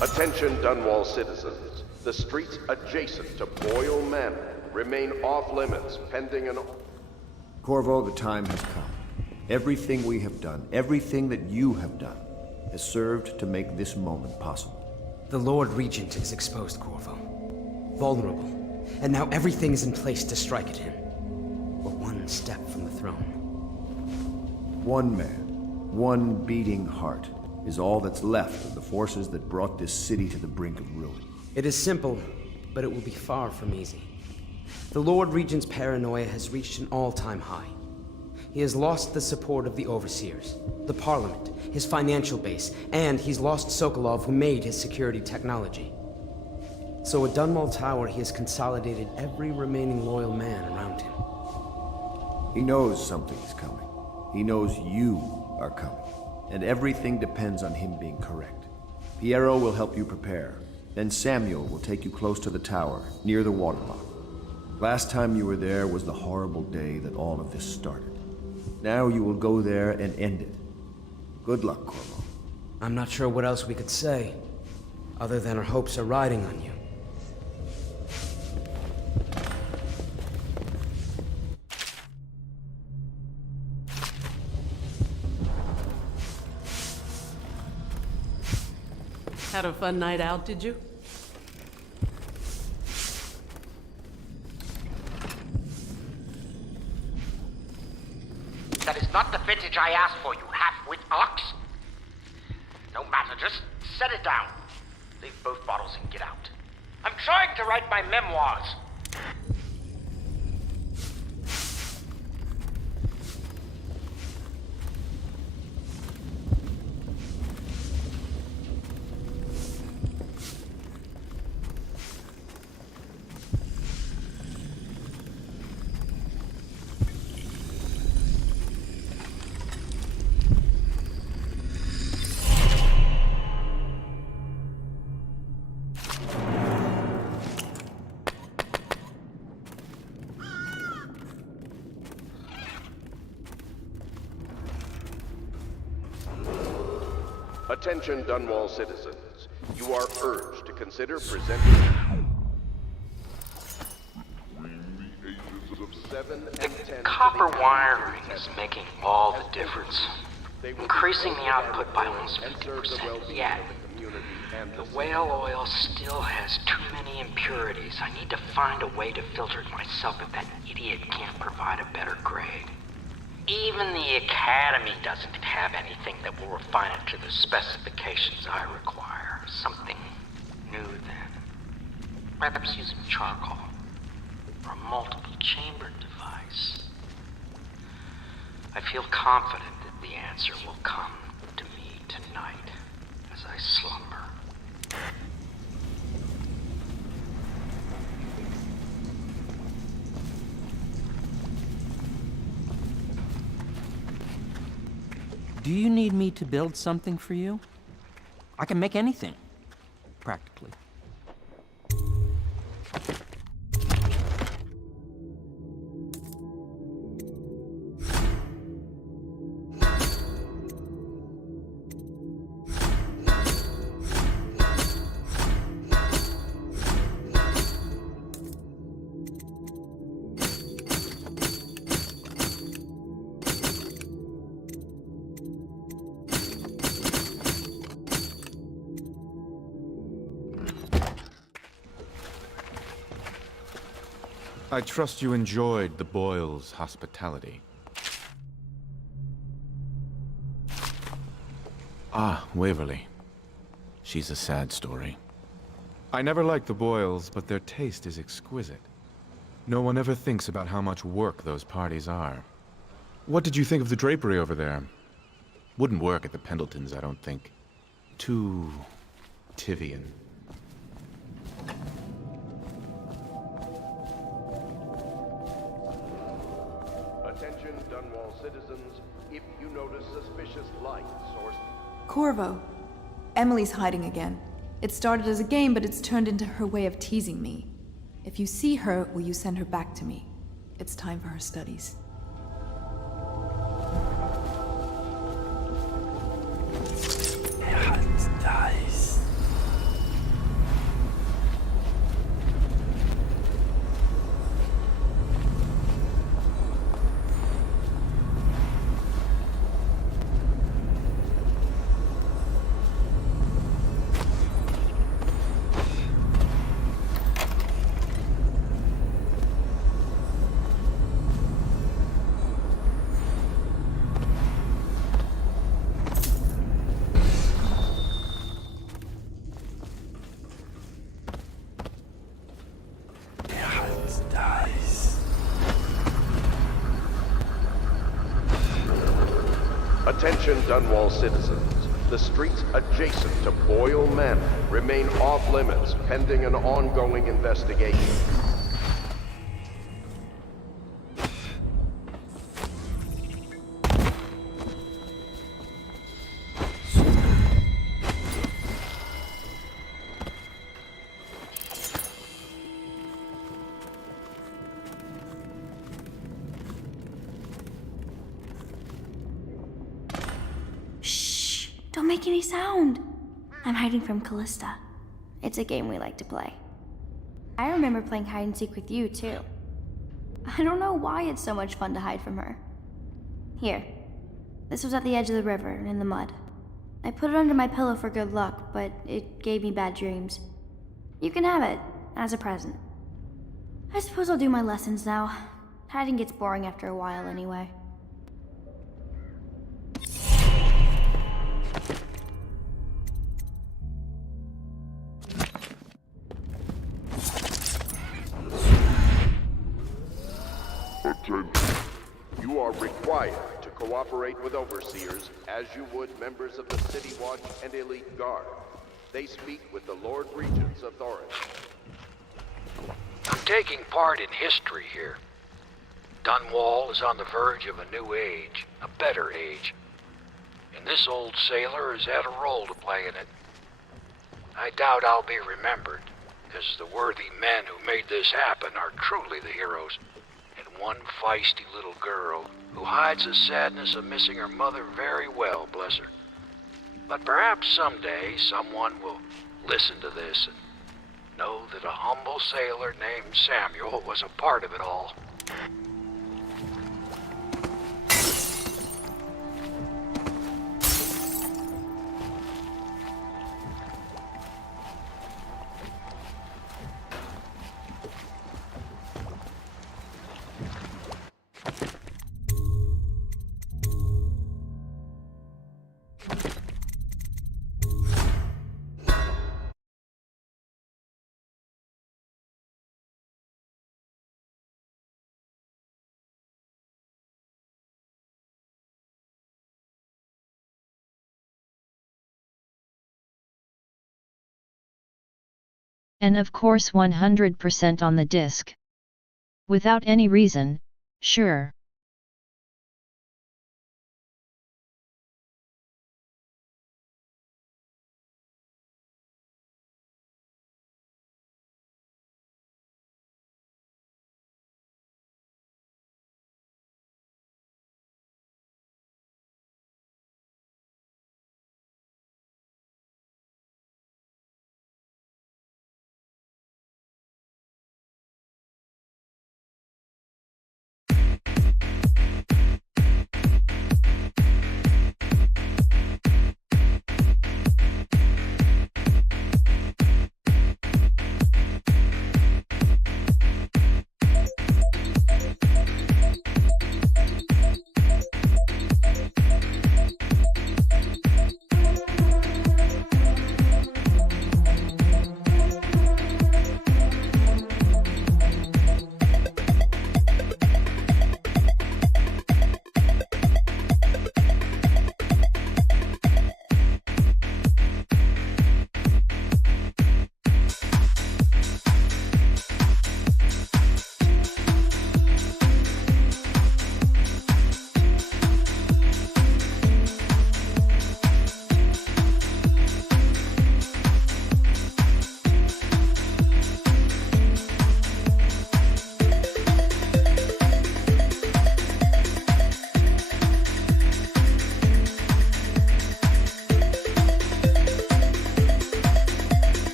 Attention Dunwall citizens. The streets adjacent to Boyle Manor remain off-limits pending an... Corvo, the time has come. Everything we have done, everything that you have done, has served to make this moment possible. The Lord Regent is exposed, Corvo. Vulnerable. And now everything's in place to strike at him. We're one step from the throne. One man, one beating heart, is all that's left of the forces that brought this city to the brink of ruin. It is simple, but it will be far from easy. The Lord Regent's paranoia has reached an all-time high. He has lost the support of the Overseers, the Parliament, his financial base, and he's lost Sokolov, who made his security technology. So at Dunwall Tower, he has consolidated every remaining loyal man around him. He knows something is coming. He knows you are coming. And everything depends on him being correct. Piero will help you prepare. Then Samuel will take you close to the tower, near the waterlock. Last time you were there was the horrible day that all of this started. Now you will go there and end it. Good luck, Corvo. I'm not sure what else we could say, other than our hopes are riding on you. Had a fun night out, did you? That is not the vintage I asked for, you half-wit ox. No matter, just set it down. Leave both bottles and get out. I'm trying to write my memoirs. Attention Dunwall citizens. You are urged to consider presenting The copper wiring is making all the difference. Increasing the output by almost 50%, yet the whale oil still has too many impurities. I need to find a way to filter it myself if that idiot can't provide a better grade. Even the Academy doesn't have anything that will refine it to the specifications I require. Something new then. Perhaps using charcoal or a multiple chamber device. I feel confident that the answer will come to me tonight as I slumber. Do you need me to build something for you? I can make anything, practically. I trust you enjoyed the Boyle's hospitality. Ah, Waverly. She's a sad story. I never liked the Boyles, but their taste is exquisite. No one ever thinks about how much work those parties are. What did you think of the drapery over there? Wouldn't work at the Pendletons, I don't think. Too Tivian. Attention Dunwall citizens, if you notice suspicious lights or... Corvo. Emily's hiding again. It started as a game, but it's turned into her way of teasing me. If you see her, will you send her back to me? It's time for her studies. Nice. Attention Dunwall citizens. The streets adjacent to Boyle Manor remain off limits pending an ongoing investigation. Don't make any sound. I'm hiding from Callista. It's a game we like to play. I remember playing hide and seek with you, too. I don't know why it's so much fun to hide from her. Here. This was at the edge of the river, in the mud. I put it under my pillow for good luck, but it gave me bad dreams. You can have it, as a present. I suppose I'll do my lessons now. Hiding gets boring after a while, anyway. You are required to cooperate with overseers as you would members of the City Watch and Elite Guard. They speak with the Lord Regent's authority. I'm taking part in history here. Dunwall is on the verge of a new age, a better age. And this old sailor has had a role to play in it. I doubt I'll be remembered, because the worthy men who made this happen are truly the heroes. And one feisty little girl who hides the sadness of missing her mother very well, bless her. But perhaps someday someone will listen to this and know that a humble sailor named Samuel was a part of it all. And of course 100% on the disc. Without any reason, sure.